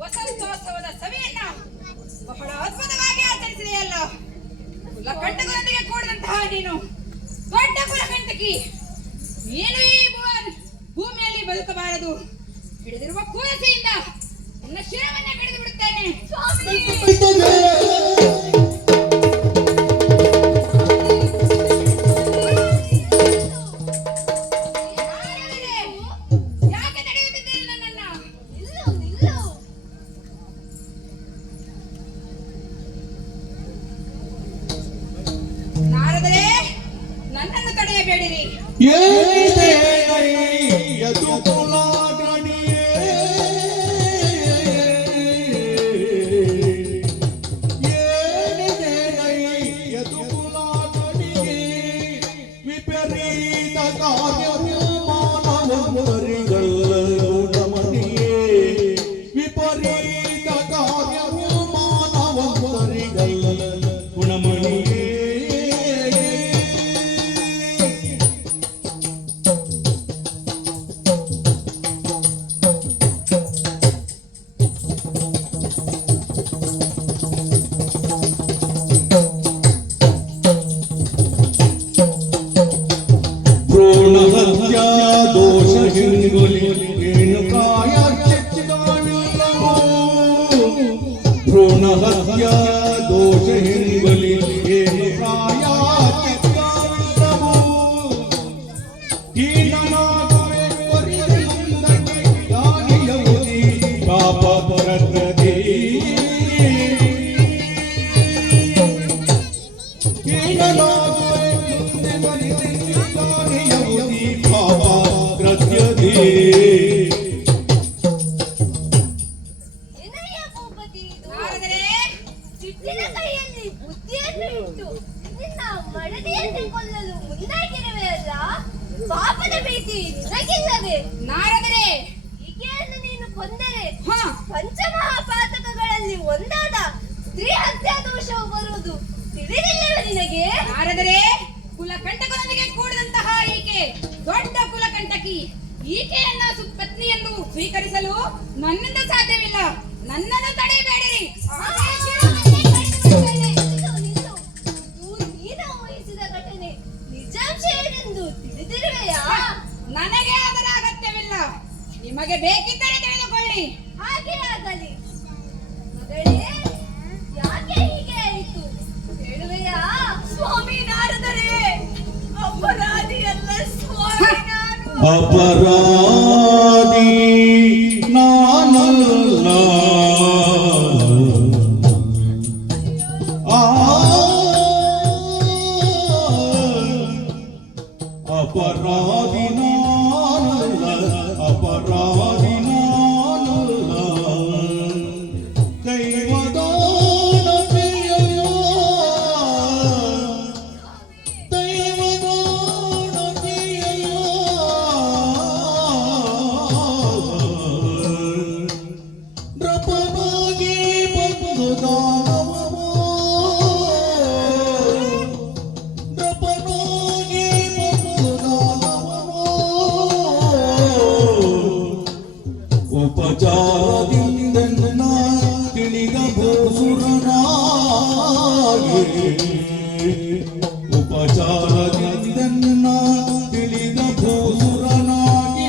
ವಸಂತೋತ್ಸವದ ಸಭೆಯನ್ನ ಬಹಳ ಅದ್ಭುತವಾಗಿ ಆಚರಿಸಿದೆಯಲ್ಲ. ಕುಲಕಂಟಕರೊಂದಿಗೆ ಕೂಡಿದಂತಹ ನೀನು ದೊಡ್ಡ ಕುಲಕಂಟಕಿ. ನೀನು ಈ ಭೂಮಿಯಲ್ಲಿ ಬದುಕಬಾರದು. ಹಿಡಿದಿರುವ ಕೂರಸೆಯಿಂದ ನನ್ನ ಶಿರವನ್ನ ಕಡಿದು ಬಿಡುತ್ತೇನೆ. ಯಾಕೆ ತಡೆಯುತ್ತಿದ್ದೀರಿ ನನ್ನನ್ನ? ನಿಲ್ಲು ನಿಲ್ಲು. ನಾರದರೆ ನನ್ನನ್ನು ತಡೆಯಬೇಡಿರಿ. ಏನಿದೆ ನೈಯದು ಕುಲಾಗಣಿಯೇ ಏನಿದೆ ನೈಯದು ಕುಲಾಗಣಿಯೇ ವಿಪರೀತ ಕಾರ್ಯವು ಮಾನವಂತರಿಗಲ್ಲ ಗುಣಮಣಿಯೇ ವಿಪರೀತ ಕಾರ್ಯವು ಮಾನವಂತರಿಗಲ್ಲ ಗುಣಮಣಿಯೇ ಭ್ರೂಣ ಹತ್ಯಾ ದೋಷ ಹಿಂಗುಲಿ ರೇಣುಕಾಯ ಚಿಚ್ಚಿದಾನಿಲ್ಲವೋ ಭ್ರೂಣ ಹತ್ಯಾ ದೋಷ ಹಿಂಗುಲಿ ರೇಣುಕಾಯ ಚಿಚ್ಚಿದಾನಿಲ್ಲವೋ ಹೀನನಾಗುವೆ ಪರಿಹರಿಸುವುದಕ್ಕೆ ಯಾಗಿಯವುದಿ ಪಾಪ ಪ್ರಕೃತಿ ಹೀನನಾಗುವೆ ಮುಂದೆ ಪರಿಹರಿಸುವುದಕ್ಕೆ ಪಾಪ ಪ್ರಕೃತಿ ಏನಯ್ಯ ಭೂಪತಿ ಇದು? ನಾರದರೆ ಸಿಟ್ಟಿನ ಕೈಯಲ್ಲಿ ಬುದ್ಧಿಯನ್ನು ಇಟ್ಟು ನಿನ್ನ ಮಡದಿಯನ್ನೇ ಕೊಲ್ಲಲು ಮುಂದಾಗಿರುವೆ ಅಲ್ಲ? ಪಾಪದ ಭೀತಿ ನಿನಗಿಲ್ಲವೇ? ನಾರದರೆ ಈಕೆಯನ್ನು ನೀನು ಕೊಂದರೆ ಹ ಪಂಚಮಹಾಪಾತಕಗಳಲ್ಲಿ ಒಂದಾದ ಸ್ತ್ರೀ ಹತ್ಯಾ ದೋಷವು ಬರುವುದು ತಿಳಿದಿಲ್ಲವೇ ನಿನಗೆ? ನಾರದರೆ ಕುಲಕಂಟಕನೊಂದಿಗೆ ಕೂಡಿದಂತಹ ಈಕೆ ದೊಡ್ಡ ಕುಲಕಂಟಕಿ. ಈಕೆಯನ್ನ ಪತ್ನಿಯನ್ನು ಸ್ವೀಕರಿಸಲು ನನ್ನಿಂದ ಸಾಧ್ಯವಿಲ್ಲ. ನನ್ನನ್ನು ತಡೆಯಬೇಡಿರಿ. ನಿಲ್ಲು, ನಿಲ್ಲು. ಇದು ನೀನು ಊಹಿಸಿದ ಘಟನೆ. ನಿಜಾಂಶ ಏನೆಂದು ತಿಳಿದಿರುವೆಯಾ? ನನಗೆ ಅದರ ಅಗತ್ಯವಿಲ್ಲ. ನಿಮಗೆ ಬೇಕಿದ್ದರೆ ತಿಳಿದುಕೊಳ್ಳಿ. ಹಾಗೆ ಆಗಲಿ. ಮಗಳೇ, ಯಾಕೆ ಹೀಗೆ ಆಯಿತು ಹೇಳುವೆಯಾ? ಸ್ವಾಮಿ ನಾರದರೆ ಅಪರಾಧಿಯಲ್ಲ ಸ್ವಾಮಿ ನಾನು. ಅಪರಾಧಿ ನಾನಲ್ಲ ಆ ಅಪರಾಧಿ ನಾನಲ್ಲ ಅಪರಾಧಿ ನಾನಲ್ಲ ದೈವದಾನತೆಯಲ್ಲ ನೃಪನಾಗಿ ಬಂದು ದಾನವೋ ನೃಪನಾಗಿ ಬಂದು ದಾನವೋ ಉಪಚಾರದಿಂದ ನನ್ನ ತಿಳಿದ ಭೂಸುರನಾಗಿ ಉಪಚಾರದಿಂದ ನನ್ನ ತಿಳಿದ ಭೂಸುರನಾಗಿ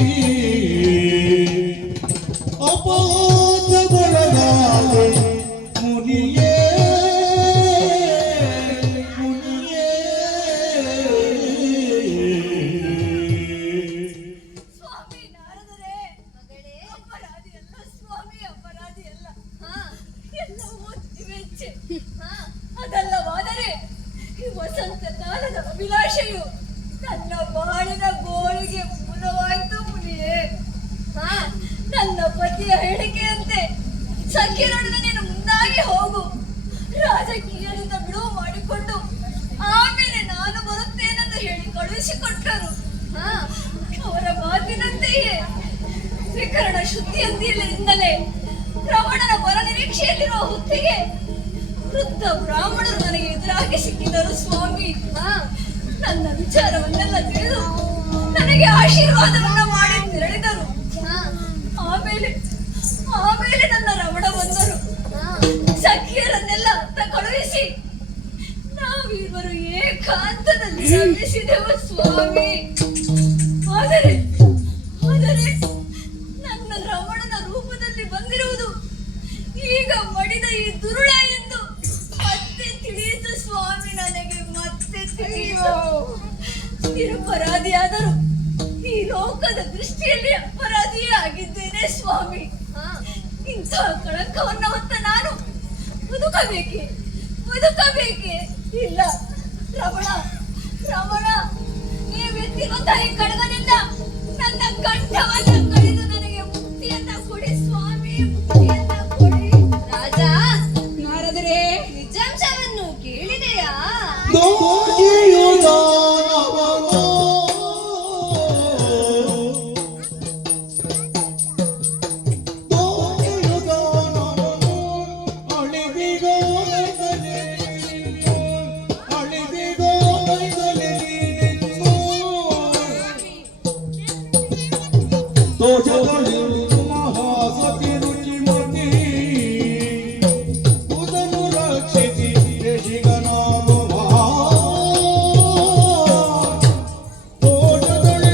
ಅಪಾದಗೊಳಗಾದೆ ಮುನಿಯೇ ಮುನಿಯೇ ಸ್ವಾಮಿ ನಾರದರೆ ಮಗಳೇ, ಅಪರಾಧಿಯಲ್ಲ ಸ್ವಾಮಿ ಅಪರಾಧಿಯಲ್ಲ. ಎಲ್ಲವೂ ತಿವೆಚ್ಚೆ. ಅದಲ್ಲವಾದರೆ ಈ ವಸಂತ ಕಾಲದ ಅಭಿಲಾಷೆಯು ನನ್ನ ಬಾಳಿನ ಗೋಳಿಗೆ ಮೂಲವಾಯ್ತು ಮುನಿಯೇ. ನನ್ನ ಪತಿಯ ಹೇಳಿಕೆಯಂತೆ ಸಖಿಯರೊಡನೆ ನೀನು ಮುಂದಾಗಿ ಹೋಗು. ರಾಜಕೀಯದಿಂದ ಬಿಡುವು ಮಾಡಿಕೊಂಡು ಆಮೇಲೆ ನಾನು ಬರುತ್ತೇನೆಂದು ಹೇಳಿ ಕಳುಹಿಸಿಕೊಟ್ಟರು. ಅವರ ಮಾತಿನಂತೆಯೇ ತ್ರಿಕರಣ ಶುದ್ಧಿಯಿಂದಲೇ ರಮಣನ ವರ ನಿರೀಕ್ಷೆಯಲ್ಲಿರುವ ಹೊತ್ತಿಗೆ ವೃದ್ಧ ಬ್ರಾಹ್ಮಣರು ನನಗೆ ಎದುರಾಗಿ ಸಿಕ್ಕಿದರು ಸ್ವಾಮಿ. ನನ್ನ ವಿಚಾರವನ್ನೆಲ್ಲ ತಿಳಿದು ನನಗೆ ಆಶೀರ್ವಾದವನ್ನ ಮಾಡಿ ತೆರಳಿದರು. ಆಮೇಲೆ ನನ್ನ ರಮಣ ಬಂದರು. ಸಖಿಯರನ್ನೆಲ್ಲ ಅತ್ತ ಕಳುಹಿಸಿ ನಾವಿಬ್ಬರು ಏಕಾಂತದಲ್ಲಿ ರಮಿಸಿದೆವು ಸ್ವಾಮಿ. ಆದರೆ ನನ್ನ ರಮಣ ಇಂಥ ಕಳಂಕವನ್ನ ಹೊತ್ತ ನಾನು ಬದುಕಬೇಕೆ ಬದುಕಬೇಕೆ? ಇಲ್ಲ ರಮಣ ರಮಣ, ನೀವೆತ್ತಿರುವಂತಹ ಈ ಖಡ್ಗದಿಂದ ನನ್ನ ಕಂಠವನ್ನ ಕಡಿದು ನನಗೆ ಮುಕ್ತಿಯನ್ನ ಕೊಡಿ ಸ್ವಾಮಿ, ಮುಕ್ತಿಯನ್ನ ಕೊಡಿ. ರಾಜ ನಾರದರೆ ನಿಜಾಂಶವನ್ನು ಕೇಳಿದೆಯಾ? ಮಹಾಸತಿ ರುಚಿಮತಿ ಉದನು ರಕ್ಷಿಸಿ ದೇಶಿಗನಾಗು ಮಹಾ ತೋಟದಲ್ಲಿ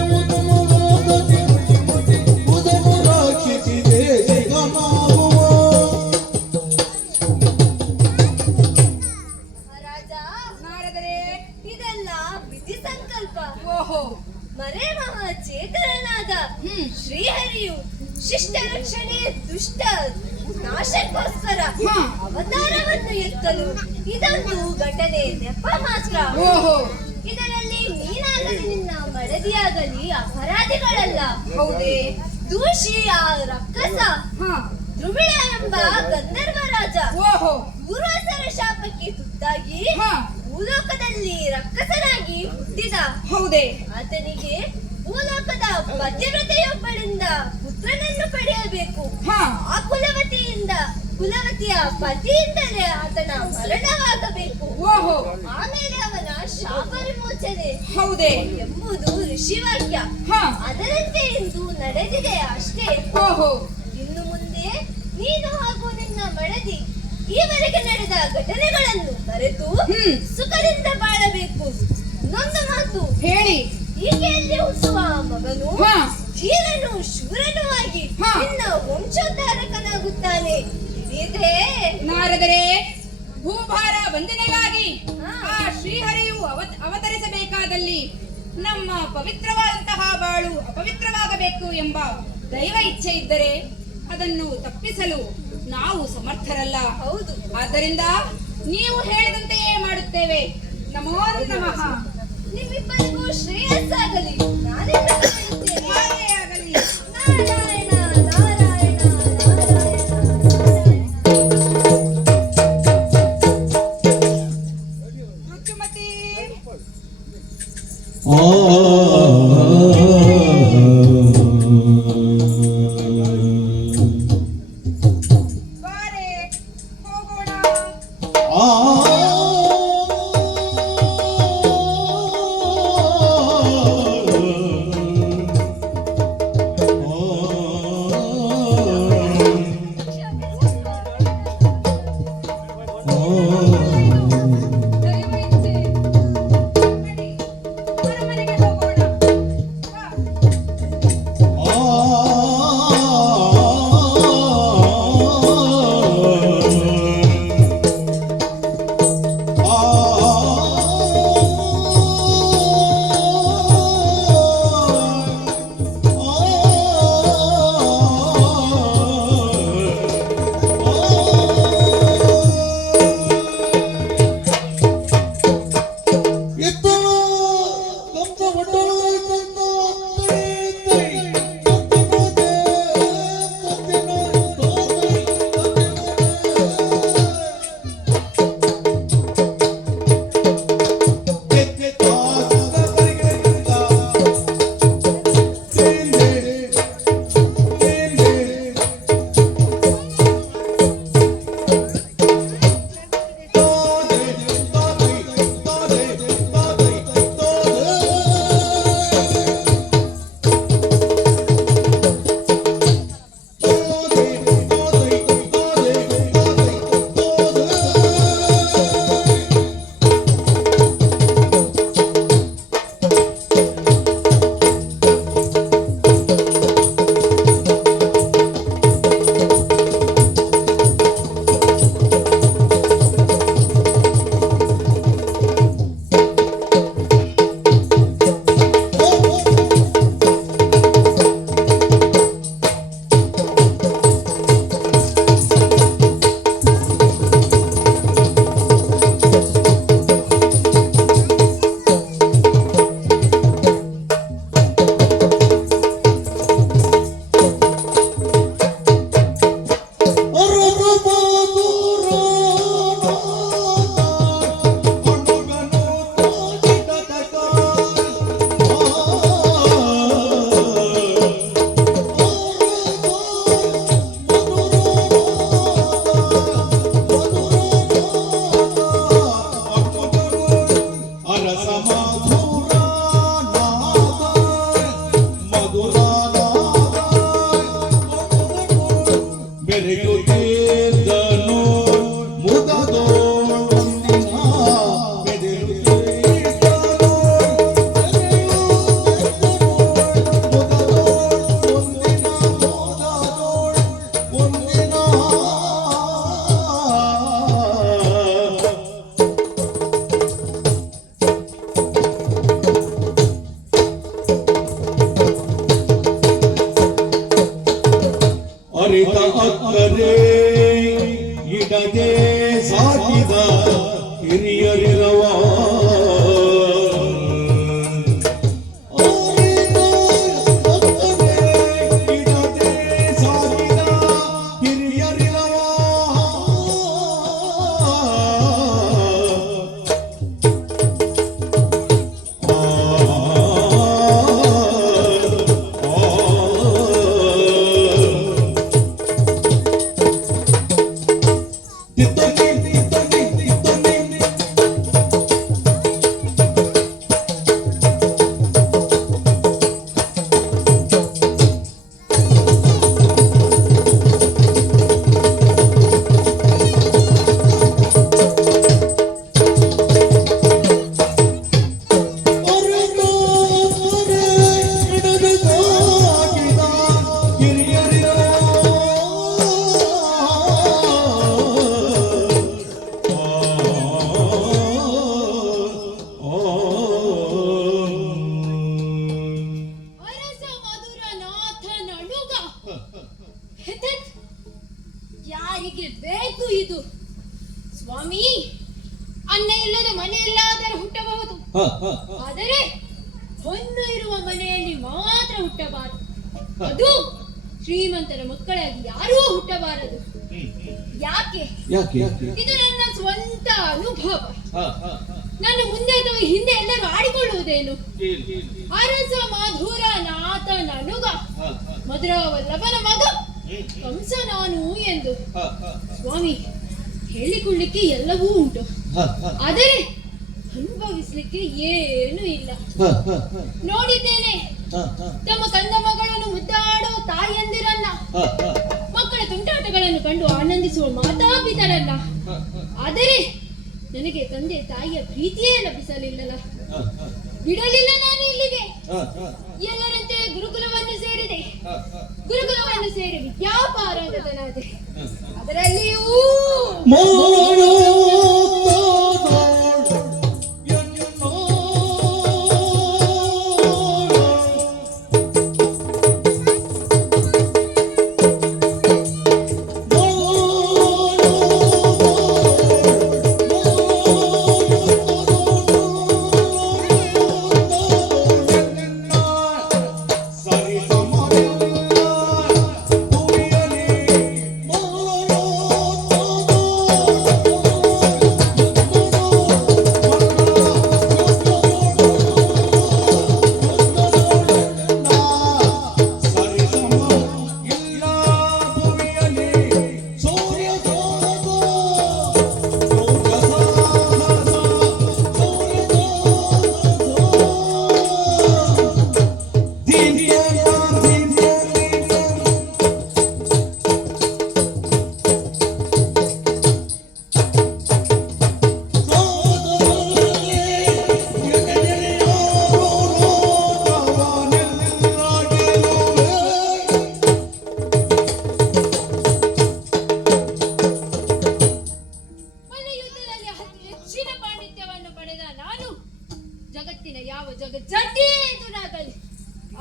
ಮಹಾಸತಿ ರುಚಿಮತಿ ಉದನು ರಕ್ಷಿಸಿ ದೇಶಿಗನಾಗುವ. ರಾಜ ನಾರದರೆ ಇದೆಲ್ಲ ವಿಧಿ ಸಂಕಲ್ಪ. ಓಹೋ ಮರೆ ಮಹಾಚೇತನನಾದ ಶ್ರೀಹರಿಯು ಶಿಷ್ಟ ರಕ್ಷಣೆ ದುಷ್ಟ ನಾಶಕ್ಕೋಸ್ಕರ ಹಾ. ಅವತಾರವನ್ನು ಎತ್ತಲು ಇದೊಂದು ಘಟನೆ ನೆಪ ಮಾತ್ರ. ಓಹೋ ಇದರಲ್ಲಿ ನೀನಾಗಲಿ ನಿನ್ನ ಮಡದಿಯಾಗಲಿ ಅಪರಾಧಿಗಳಲ್ಲ. ಹೌದೇ? ದೂಷಿ ಆ ರಕ್ಕಸ ಹಾ ದ್ರುಮಿಳ ಎಂಬ ಗಂಧರ್ವ ರಾಜ ಓಹೋ ಪೂರ್ವಸರ ಶಾಪಕ್ಕೆ ತುತ್ತಾಗಿ ಹಾ ಭೂಲೋಕದಲ್ಲಿ ರಕ್ಕಸನಾಗಿ ಹುಟ್ಟಿದ. ಹೌದೇ? ಆತನಿಗೆ ಭೂಲೋಕದ ಪತಿವ್ರತೆಯೊಬ್ಬಳಿಂದ ಪುತ್ರನನ್ನು ಪಡೆಯಬೇಕು. ಹಾ ಆ ಕುಲವತಿಯ ಪತಿಯಿಂದಲೇ ಆತನ ಮರಣವಾಗಬೇಕು. ಓಹೋ ಆಮೇಲೆ ಅವನ ಶಾಪ ವಿಮೋಚನೆ ಹೌದೇ? ಎಂಬುದು ಋಷಿವಾಕ್ಯ. ಹಾ ಅದರಂತೆ ಇಂದು ನಡೆದಿದೆ ಅಷ್ಟೇ. ಓಹೋ ಇನ್ನು ಮುಂದೆ ನೀನು ಹಾಗೂ ನಿನ್ನ ಮಡದಿ ಈವರೆಗೆ ನಡೆದ ಘಟನೆಗಳನ್ನು ಮರೆತು ಸುಖದಿಂದ ಬಾಳಬೇಕು. ಇನ್ನೊಂದು ಮಾತು ಹೇಳಿ. ಈಕೆಯಲ್ಲಿ ಹುಟ್ಟುವ ಮಗನು ಹಾ ಧೀರನು ಶೂರನೂ ಆಗಿ ಹಾ. ನಿನ್ನ ವಂಶೋದ್ಧಾರಕನಾಗುತ್ತಾನೆ. ಇದೇ ನಾರದರೆ ಭೂಭಾರ ವಂದನೆಗಾಗಿ ಹಾ. ಆ ಶ್ರೀಹರಿಯು ಅವತರಿಸಬೇಕಾದಲ್ಲಿ ನಮ್ಮ ಪವಿತ್ರವಾದಂತಹ ಬಾಳು ಅಪವಿತ್ರವಾಗಬೇಕು ಎಂಬ ದೈವ ಇಚ್ಛೆ ಇದ್ದರೆ ಅದನ್ನು ತಪ್ಪಿಸಲು ನಾವು ಸಮರ್ಥರಲ್ಲ. ಹೌದು. ಆದ್ದರಿಂದ ನೀವು ಹೇಳಿದಂತೆಯೇ ಮಾಡುತ್ತೇವೆ. ನಮೋ ನಮಃ. ನಿಮ್ಮಿಬ್ಬರಿಗೂ ಶ್ರೇಯಸ್ಸಾಗಲಿ. ನಾನೆಲ್ಲ ಬಯಸುತ್ತೇನೆ. ಹಾಗೇ ಆಗಲಿ. ನಾರಾಯಣ ನಾರಾಯಣ ನಾರಾಯಣ ರುಚುಮತಿ. ಬಾರೆ ಹೋಗೋಣ. ಅರಿತ ಅಕ್ಕರೆ ಇಡದೆ ಸಾಕಿದ ಹಿರಿಯರಿರವ ಅರಿತ ಅಕ್ಕರೆ ಇಡದೆ ಸಾಕಿದ ಹಿರಿಯರಿರವ ಅರಸ ಮಧುರನಾಥನಳುಗ. ಹೆದೆಕ್. ಯಾರಿಗೆ ಬೇಕು ಇದು? ಸ್ವಾಮಿ, ಅನ್ನ ಇಲ್ಲದ ಮನೆಯಲ್ಲಾದರೂ ಹುಟ್ಟಬಹುದು, ಆದರೆ ಹೊನ್ನು ಇರುವ ಮನೆಯಲ್ಲಿ ಮಾತ್ರ ಹುಟ್ಟಬಾರದು. ಅದು ಶ್ರೀಮಂತರ ಮಕ್ಕಳಾಗಿ ಯಾರೂ ಹುಟ್ಟಬಾರದು. ಯಾಕೆ? ಇದು ನನ್ನ ಸ್ವಂತ ಅನುಭವ. ನನ್ನ ಮುಂದೆ ಅಥವಾ ಹಿಂದೆ ಎಲ್ಲರೂ ಆಡಿಕೊಳ್ಳುವುದೇನು? ಅರಸ ಮಧುರನಾಥನನುಗ, ಮಧುರವಲ್ಲಭನ ಮಗ ಕಂಸ ನಾನು ಎಂದು. ಸ್ವಾಮಿ, ಹೇಳಿಕೊಳ್ಳಿಕ್ಕೆ ಎಲ್ಲವೂ ಉಂಟು, ಆದರೆ ಅನುಭವಿಸ್ಲಿಕ್ಕೆ ಏನೂ ಇಲ್ಲ. ನೋಡಿದ್ದೇನೆ ತಮ್ಮ ಕಂದ ಮಗಳನ್ನು ಮುದ್ದಾಡೋ ತಾಯಿಯಂದಿರನ್ನ, ಮಕ್ಕಳ ತುಂಟಾಟಗಳನ್ನು ಕಂಡು ಆನಂದಿಸುವ ಮಾತಾಪಿತರನ್ನ. ಆದರೆ ನನಗೆ ತಂದೆ ತಾಯಿಯ ಪ್ರೀತಿಯೇ ಲಭಿಸಲಿಲ್ಲಲ್ಲ. ಬಿಡಲಿಲ್ಲ ನಾನು ಇಲ್ಲಿಗೆ. ಎಲ್ಲರಂತೆ ಗುರುಕುಲವನ್ನು ಸೇರಿದೆ. ಗುರುಕುಲವನ್ನು ಸೇರಿ ವಿದ್ಯಾಪಾರಂಗತನಾದೆ. ಅದರಲ್ಲಿಯೂ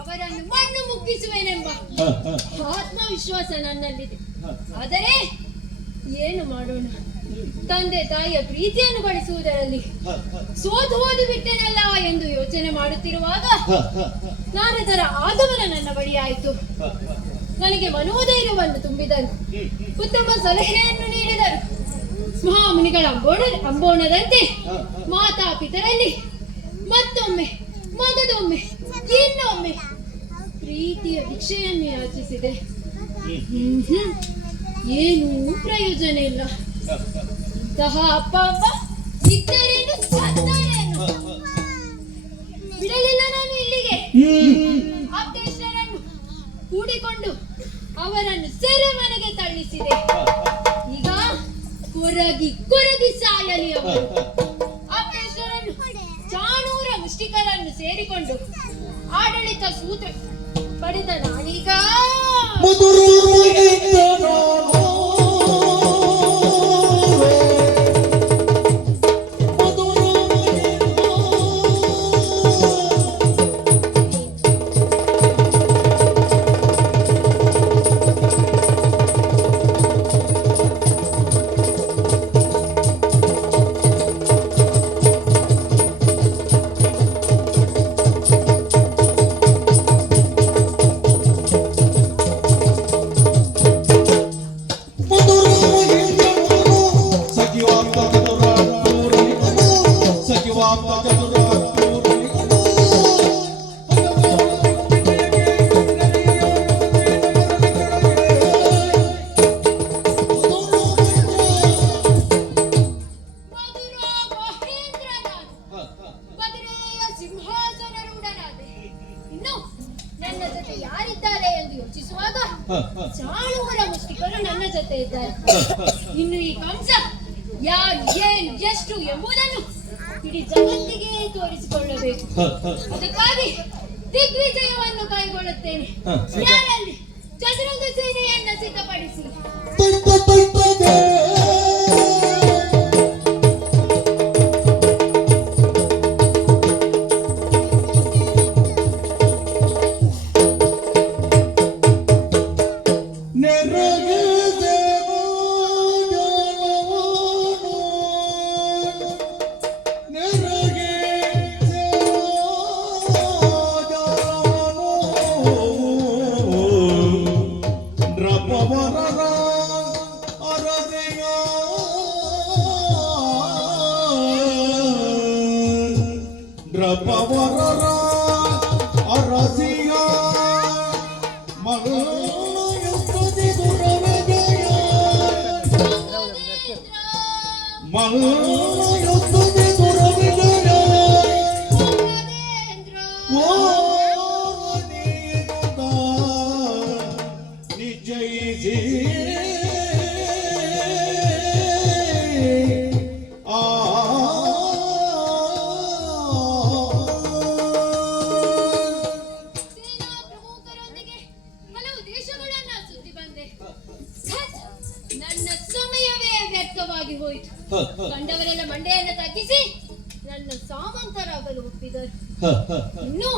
ಅವರನ್ನು ಮಣ್ಣು ಮುಕ್ಕಿಸುವೆನೆಂಬ ಆತ್ಮವಿಶ್ವಾಸ ನನ್ನಲ್ಲಿದೆ. ಆದರೆ ಏನು ಮಾಡೋಣ, ತಂದೆ ತಾಯಿಯ ಪ್ರೀತಿಯನ್ನು ಗಳಿಸುವುದರಲ್ಲಿ ಸೋತು ಹೋದು ಬಿಟ್ಟೆನಲ್ಲ ಎಂದು ಯೋಚನೆ ಮಾಡುತ್ತಿರುವಾಗ ನಾರದರ ಆಗಮನ ನನ್ನ ಬಳಿಯಾಯಿತು. ನನಗೆ ಮನೋಧೈರ್ಯವನ್ನು ತುಂಬಿದರು, ಉತ್ತಮ ಸಲಹೆಯನ್ನು ನೀಡಿದರು. ಮಹಾಮುನಿಗಳ ಅಂಬೋಣದಂತೆ ಮಾತಾಪಿತರಲ್ಲಿ ಮತ್ತೊಮ್ಮೆ ಮಗದೊಮ್ಮೆ ಇನ್ನೊಮ್ಮೆ ಪ್ರೀತಿಯ ಭಿಕ್ಷೆಯನ್ನು ಯಾಚಿಸಿದೆ. ಏನೂ ಪ್ರಯೋಜನ ಇಲ್ಲ. ಇಂತಹ ಅಪ್ಪ ಅಪ್ಪ ಇದ್ದರೇನು ಸತ್ತರೇನು, ಬಿಡಲಿಲ್ಲ ನಾನು ಇಲ್ಲಿಗೆ. ಆಪ್ತೇಶ್ವರನ್ನು ಕೂಡಿಕೊಂಡು ಅವರನ್ನು ಸೆರೆಮನೆಗೆ ತಳ್ಳಿಸಿದೆ. ಈಗ ಕೊರಗಿ ಕೊರಗಿ ಸಾಯಲಿ ಅವರು. ಆಪ್ತೇಶ್ವರನ್ನು ಚಾಣೂರ ಮುಷ್ಟಿಕರನ್ನು ಸೇರಿಕೊಂಡು ಆಡಳಿತ ಸೂತ್ರ ಪಡೆದ ನಾನೀಗ ಚಾಳುವರ ಮುಷ್ಟಿಕರು ನನ್ನ ಜೊತೆ ಇದ್ದಾರೆ. ಇನ್ನು ಈ ಕಂಸ ಏನ್ ಎಷ್ಟು ಎಂಬುದನ್ನು ಇಡೀ ಜಗತ್ತಿಗೆ ತೋರಿಸಿಕೊಳ್ಳಬೇಕು. ಅದಕ್ಕಾಗಿ ದಿಗ್ವಿಜಯವನ್ನು ಕೈಗೊಳ್ಳುತ್ತೇನೆ. ಯಾರಲ್ಲಿ ಚದುರಂಗ ಸೇನೆಯನ್ನ ಸಿದ್ಧಪಡಿಸಿ. ನನ್ನ ಸಮಯವೇ ವ್ಯರ್ಥವಾಗಿ ಹೋಯಿತು. ಕಂಡವರೆಲ್ಲ ಮಂಡೆಯನ್ನು ತಗ್ಗಿಸಿ ನನ್ನ ಸಾಮಂತರಾಗಲು ಒಪ್ಪಿದರು. ಇನ್ನು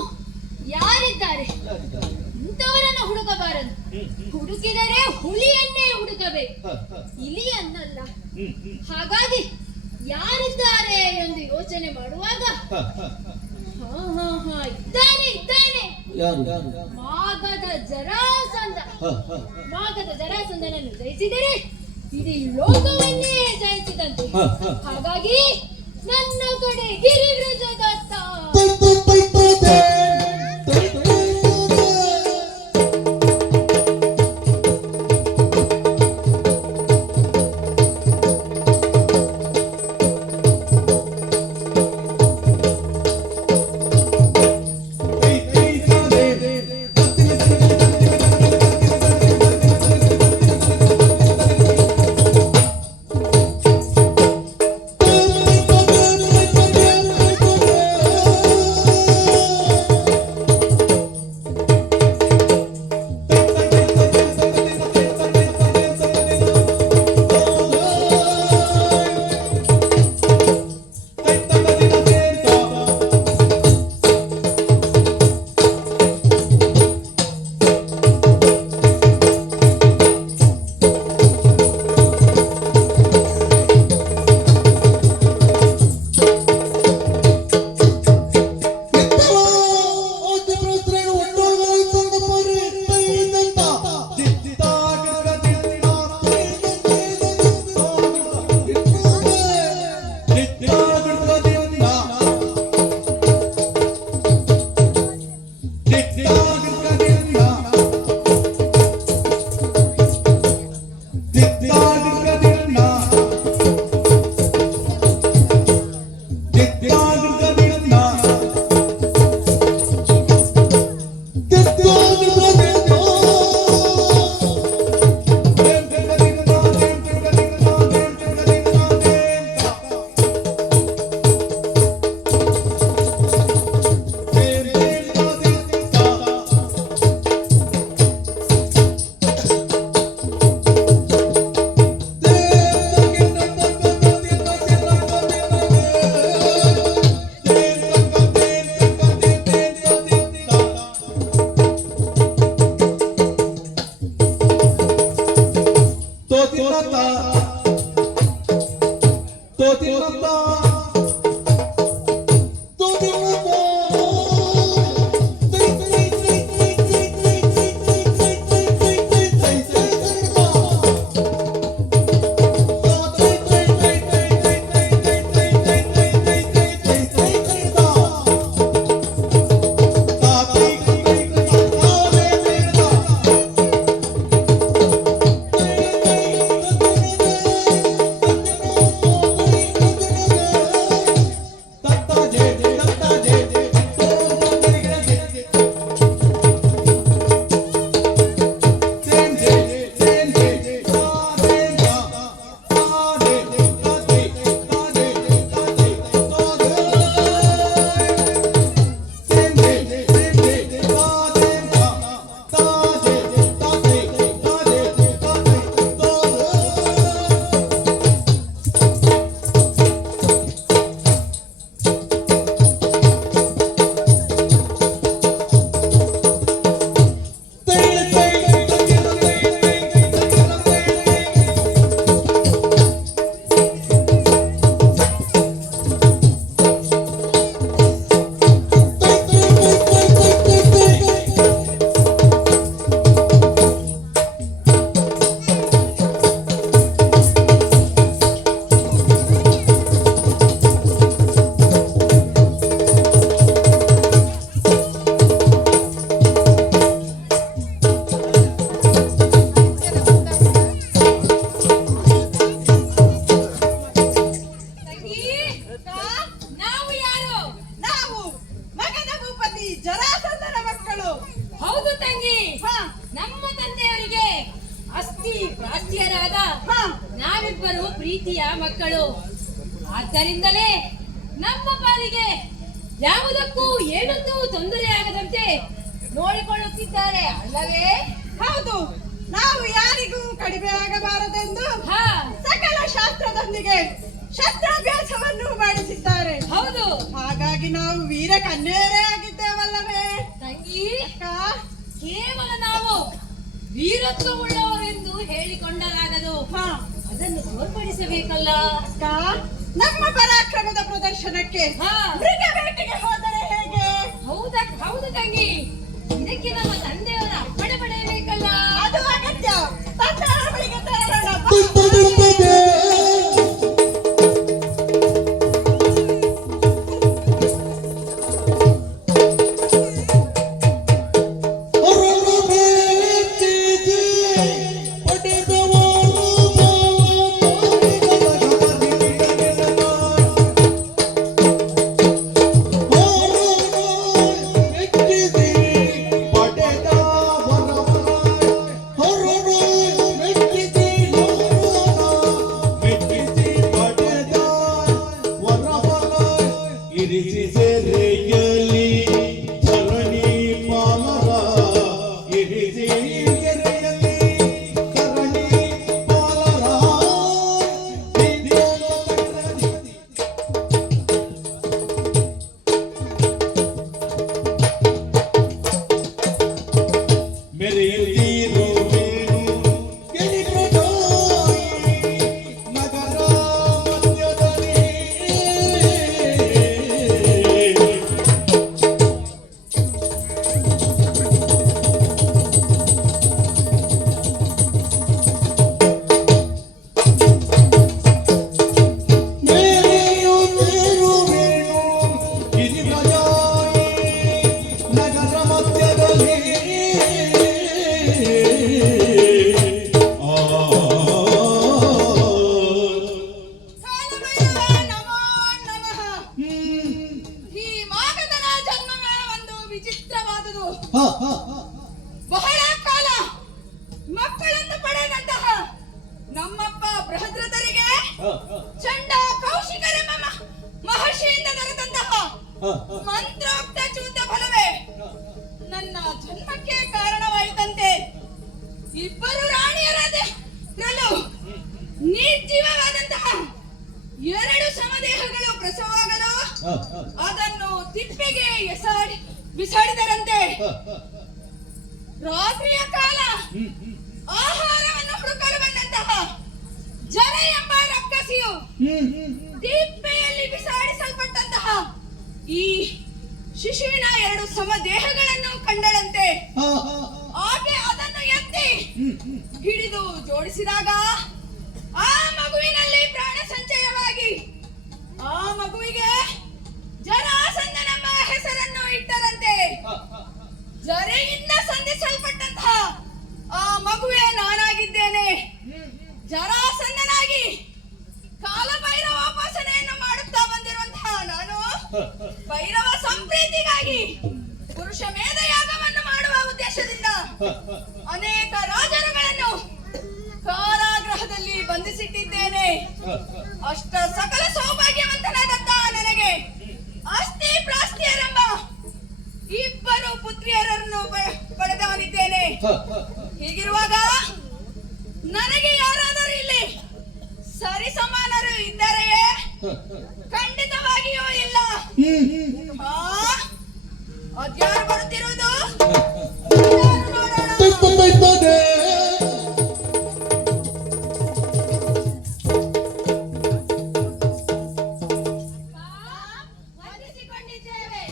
ಯಾರಿದ್ದಾರೆ ಇಂಥವರನ್ನು ಹುಡುಕಬಾರದು. ಹುಡುಕಿದರೆ ಹುಲಿಯನ್ನೇ ಹುಡುಕಬೇಕು, ಇಲಿಯನ್ನಲ್ಲ. ಹಾಗಾಗಿ ಯಾರಿದ್ದಾರೆ ಎಂದು ಯೋಚನೆ ಮಾಡುವಾಗ ಇದ್ದಾನೆ ಮಾಗದ ಜರಾಸಂಧ. ಮಾಗದ ಜರಾಸಂಧನನ್ನು ಜಯಿಸಿದರೆ ಇಡೀ ಲೋಕವನ್ನೇ ಜಯಿಸಿದಂತೆ. ಹಾಗಾಗಿ ನನ್ನ ಕಡೆ ಗಿರಿವೃಜದತ್ತ. ನಾವಿಬ್ಬರು ಪ್ರೀತಿಯ ಮಕ್ಕಳು. ಆದ್ದರಿಂದಲೇ ನಮ್ಮ ಪಾಲಿಗೆ ಯಾವುದಕ್ಕೂ ಏನೊಂದು ತೊಂದರೆಯಾಗದಂತೆ ನೋಡಿಕೊಳ್ಳುತ್ತಿದ್ದಾರೆ ಅಲ್ಲವೇ? ಹೌದು, ನಾವು ಯಾರಿಗೂ ಕಡಿಮೆ ಆಗಬಾರದೆಂದು ಹಾ, ಸಕಲ ಶಾಸ್ತ್ರದೊಂದಿಗೆ ಶಸ್ತ್ರಾಭ್ಯಾಸವನ್ನು ಮಾಡಿಸಿದ್ದಾರೆ. ಹೌದು ಹಾಗಾಗಿ ನಾವು ವೀರ ಕನ್ಯರೇ ಆಗಿದ್ದೇವಲ್ಲವೇ ತಂಗಿ. ಅಕ್ಕ? ಕೇವಲ ನಾವು ವೀರತ್ವವುಳ್ಳವರೆಂದು ಹೇಳಿಕೊಂಡಲಾಗದು, ಹಾ, ಅದನ್ನು ತೋರ್ಪಡಿಸಬೇಕಲ್ಲ ಅಕ್ಕ, ನಮ್ಮ ಪರಾಕ್ರಮದ ಪ್ರದರ್ಶನಕ್ಕೆ ಹಾ. ಮೃಗ ಬೇಟೆಗೆ ಹೋದರೆ ಹೇಗೆ? ಹೌದು ತಂಗಿ, ಇದಕ್ಕೆ ನಮ್ಮ ತಂದೆಯವರ ಅಪ್ಪಣೆ ಪಡೆಯಬೇಕಲ್ಲ. ಅದು ಅಗತ್ಯ. ತಂದೆ ಬಳಿಗೆ ತೆರಳೋಣ. ತುತ್ತುತ್ತದೆ ಹೊರಳು ಬೇತಿದೆ ಪಡೆದವರು ಇರಿಸಿ ಸೆರೆಯಲಿ ಧರಣಿ ಪಾಲರ ಇರಿಸಿ ಗೆರೆಯಲಿ ಧರಣಿ ಪಾಲರ ಮೆರೆಯುತ್ತಿರುವೆನು ಗಿರಿಪ್ರದಾಯಿ ನಗರ ಮಧ್ಯದಲ್ಲಿ ಮೆರೆಯುತ್ತಿರುವೆನು ಗಿರಿಪ್ರದಾಯಿ ನಗರ ಮಧ್ಯದಲ್ಲಿ ಕಾಲಭೈರವ ನಮೋ ನಮಃ. ಈ ಮಾಗಧನ ಜನ್ಮವೇ ಒಂದು ವಿಚಿತ್ರವಾದುದು. ಬಹಳ ಕಾಲ ಮಕ್ಕಳನ್ನು ಪಡೆದಂತಹ ನಮ್ಮಪ್ಪ ಬೃಹದ್ರಥರಿಗೆ ಚಂಡ ಕೌಶಿಕರೆಂಬ ಮಹರ್ಷಿಯಿಂದ ದೊರೆತಂತಹ ಮಂತ್ರೋಕ್ತ ಚೂತ ಫಲವೇ ನನ್ನ ಜನ್ಮಕ್ಕೆ ಕಾರಣವಾಯಿತಂತೆ. ಇಬ್ಬರು ರಾಣಿಯರಲ್ಲೂ ನಿರ್ಜೀವವಾದಂತಹ ಎರಡು ಸಮದೇಹಗಳು ಪ್ರಸವವಾಗಲು ಅದನ್ನು ತಿಪ್ಪೆಗೆ ಬಿಸಾಡಿದರಂತೆ. ರಾತ್ರಿಯ ಕಾಲ ಆಹಾರವನ್ನು ಹುಡುಕಲು ಬಂದಂತಹ ಜನ ಎಂಬ ರಕ್ಕಸಿಯು ತಿಪ್ಪೆಯಲ್ಲಿ ಬಿಸಾಡಿಸಲ್ಪಟ್ಟಂತಹ ಈ ಶಿಶುವಿನ ಎರಡು ಸಮದೇಹಗಳನ್ನು ಕಂಡಳಂತೆ. ಆಕೆ ಅದನ್ನು ಎತ್ತಿ ಹಿಡಿದು ಜೋಡಿಸಿದಾಗ ಆ ಮಗುವಿನಲ್ಲಿ ಪ್ರಾಣ ಸಂಚಯವಾಗಿ ಆ ಮಗುವಿಗೆ ಜರಾಸಂಧನೆಂಬ ಹೆಸರನ್ನು ಇಟ್ಟರಂತೆ. ಜರೆಯಿಂದ ಸಂಧಿಸಲ್ಪಟ್ಟಂತಹ ಆ ಮಗುವೆ ನಾನಾಗಿದ್ದೇನೆ. ಜರಾಸಂಧನಾಗಿ ಕಾಲಭೈರವೋಪಾಸನೆಯನ್ನು ಮಾಡುತ್ತಾ ಬಂದಿರುವಂತಹ ನಾನು ಭೈರವ ಸಂಪ್ರೀತಿಗಾಗಿ ಪುರುಷ ಮೇಧಯಾಗವನ್ನು ಮಾಡುವ ಉದ್ದೇಶದಿಂದ ಅನೇಕ ರಾಜರುಗಳನ್ನು ಕಾರಾಗೃಹದಲ್ಲಿ ಬಂಧಿಸಿಟ್ಟಿದ್ದೇನೆ. ಅಷ್ಟ ಸಕಲ ಸೌಭಾಗ್ಯವಂತನಾದಂತ ನನಗೆ ಆಸ್ತಿ ಪ್ರಾಸ್ತಿಯರೆಂಬ ಇಬ್ಬರು ಪುತ್ರಿಯರನ್ನು ಪಡೆದವನಿದ್ದೇನೆ. ಹೀಗಿರುವಾಗ ನನಗೆ ಯಾರಾದರೂ ಇಲ್ಲಿ ಸರಿ ಸಮಾನರು ಇದ್ದರೆಯೇ? ಖಂಡಿತವಾಗಿಯೂ ಇಲ್ಲ. ಅದ್ಯಾರು ಬರುತ್ತಿರುವುದು? ಅದ್ಯಾರು ನೋಡೋಣ. ತುತ್ತುತ್ತದೆ ವಂದಿಸಿಕೊಂಡಿದ್ದೇವೆ.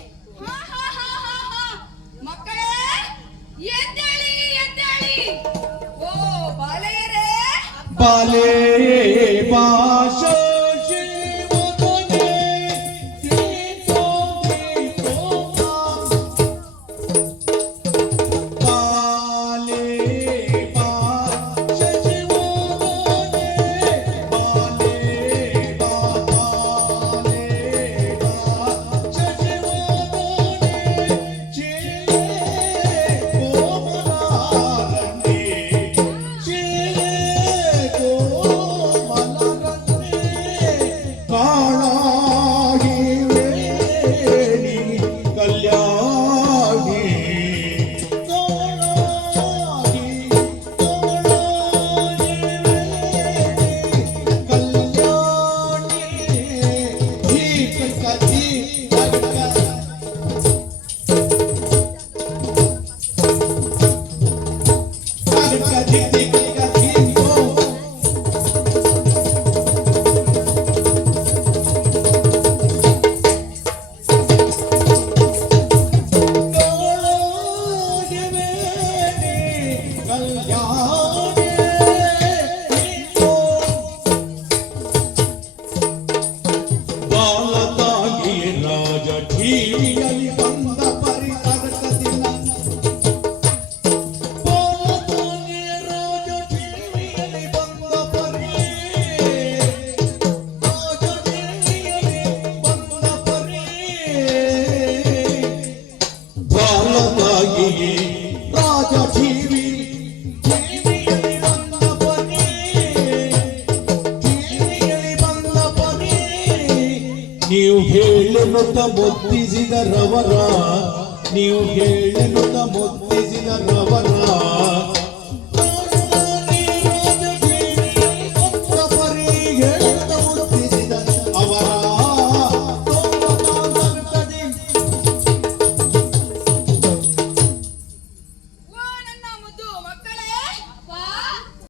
ಮಕ್ಕಳೇ ಎದ್ದೇಳಿ ಎದ್ದೇಳಿ. ಓ ಬಾಲೆಯರೇ, ಬಾಲೆ ಭಾಷಾ ಶಿವನೇ ಸೀತೋ ಬಾಲೆ ಭಾಷಾ ಶಿವನೇ ಬಾಲೆ ಬಾಲೆ ಭಾಷಾ ಶಿವನೇ ಚೇಲೆ ಕೋಮಲಾರಣ್ಯ ಚೇಲೆ ಕೋಮಲ ಬಾಲತಾಗಿಯೇ ರಾಜ ಠೀವಿಯಲ್ಲಿ ಬಂದ ಪರಿತರ್ಕದಿಂದ ಬಾಲತಾಗಿಯೇ ರಾಜ ಠೀವಿಯಲ್ಲಿ ಬಂದ ಪರಿ ರಾಜ ಠೀವಿಯಲ್ಲಿ ಬಂದ ಪರಿ ಬಾಲತಾಗಿಯೇ ರಾಜ ಠೀವಿಯಲ್ಲಿ ಬಂದ ಪರಿ ಠೀವಿಯಲ್ಲಿ ಬಂದ ಪರಿ ನೀವು ಹೇಳೆನುತ್ತ ಮುತ್ತಿಸಿದ ರವರ ನೀವು ಹೇಳೆನುತ್ತ ಮುತ್ತಿಸಿದ ರವರ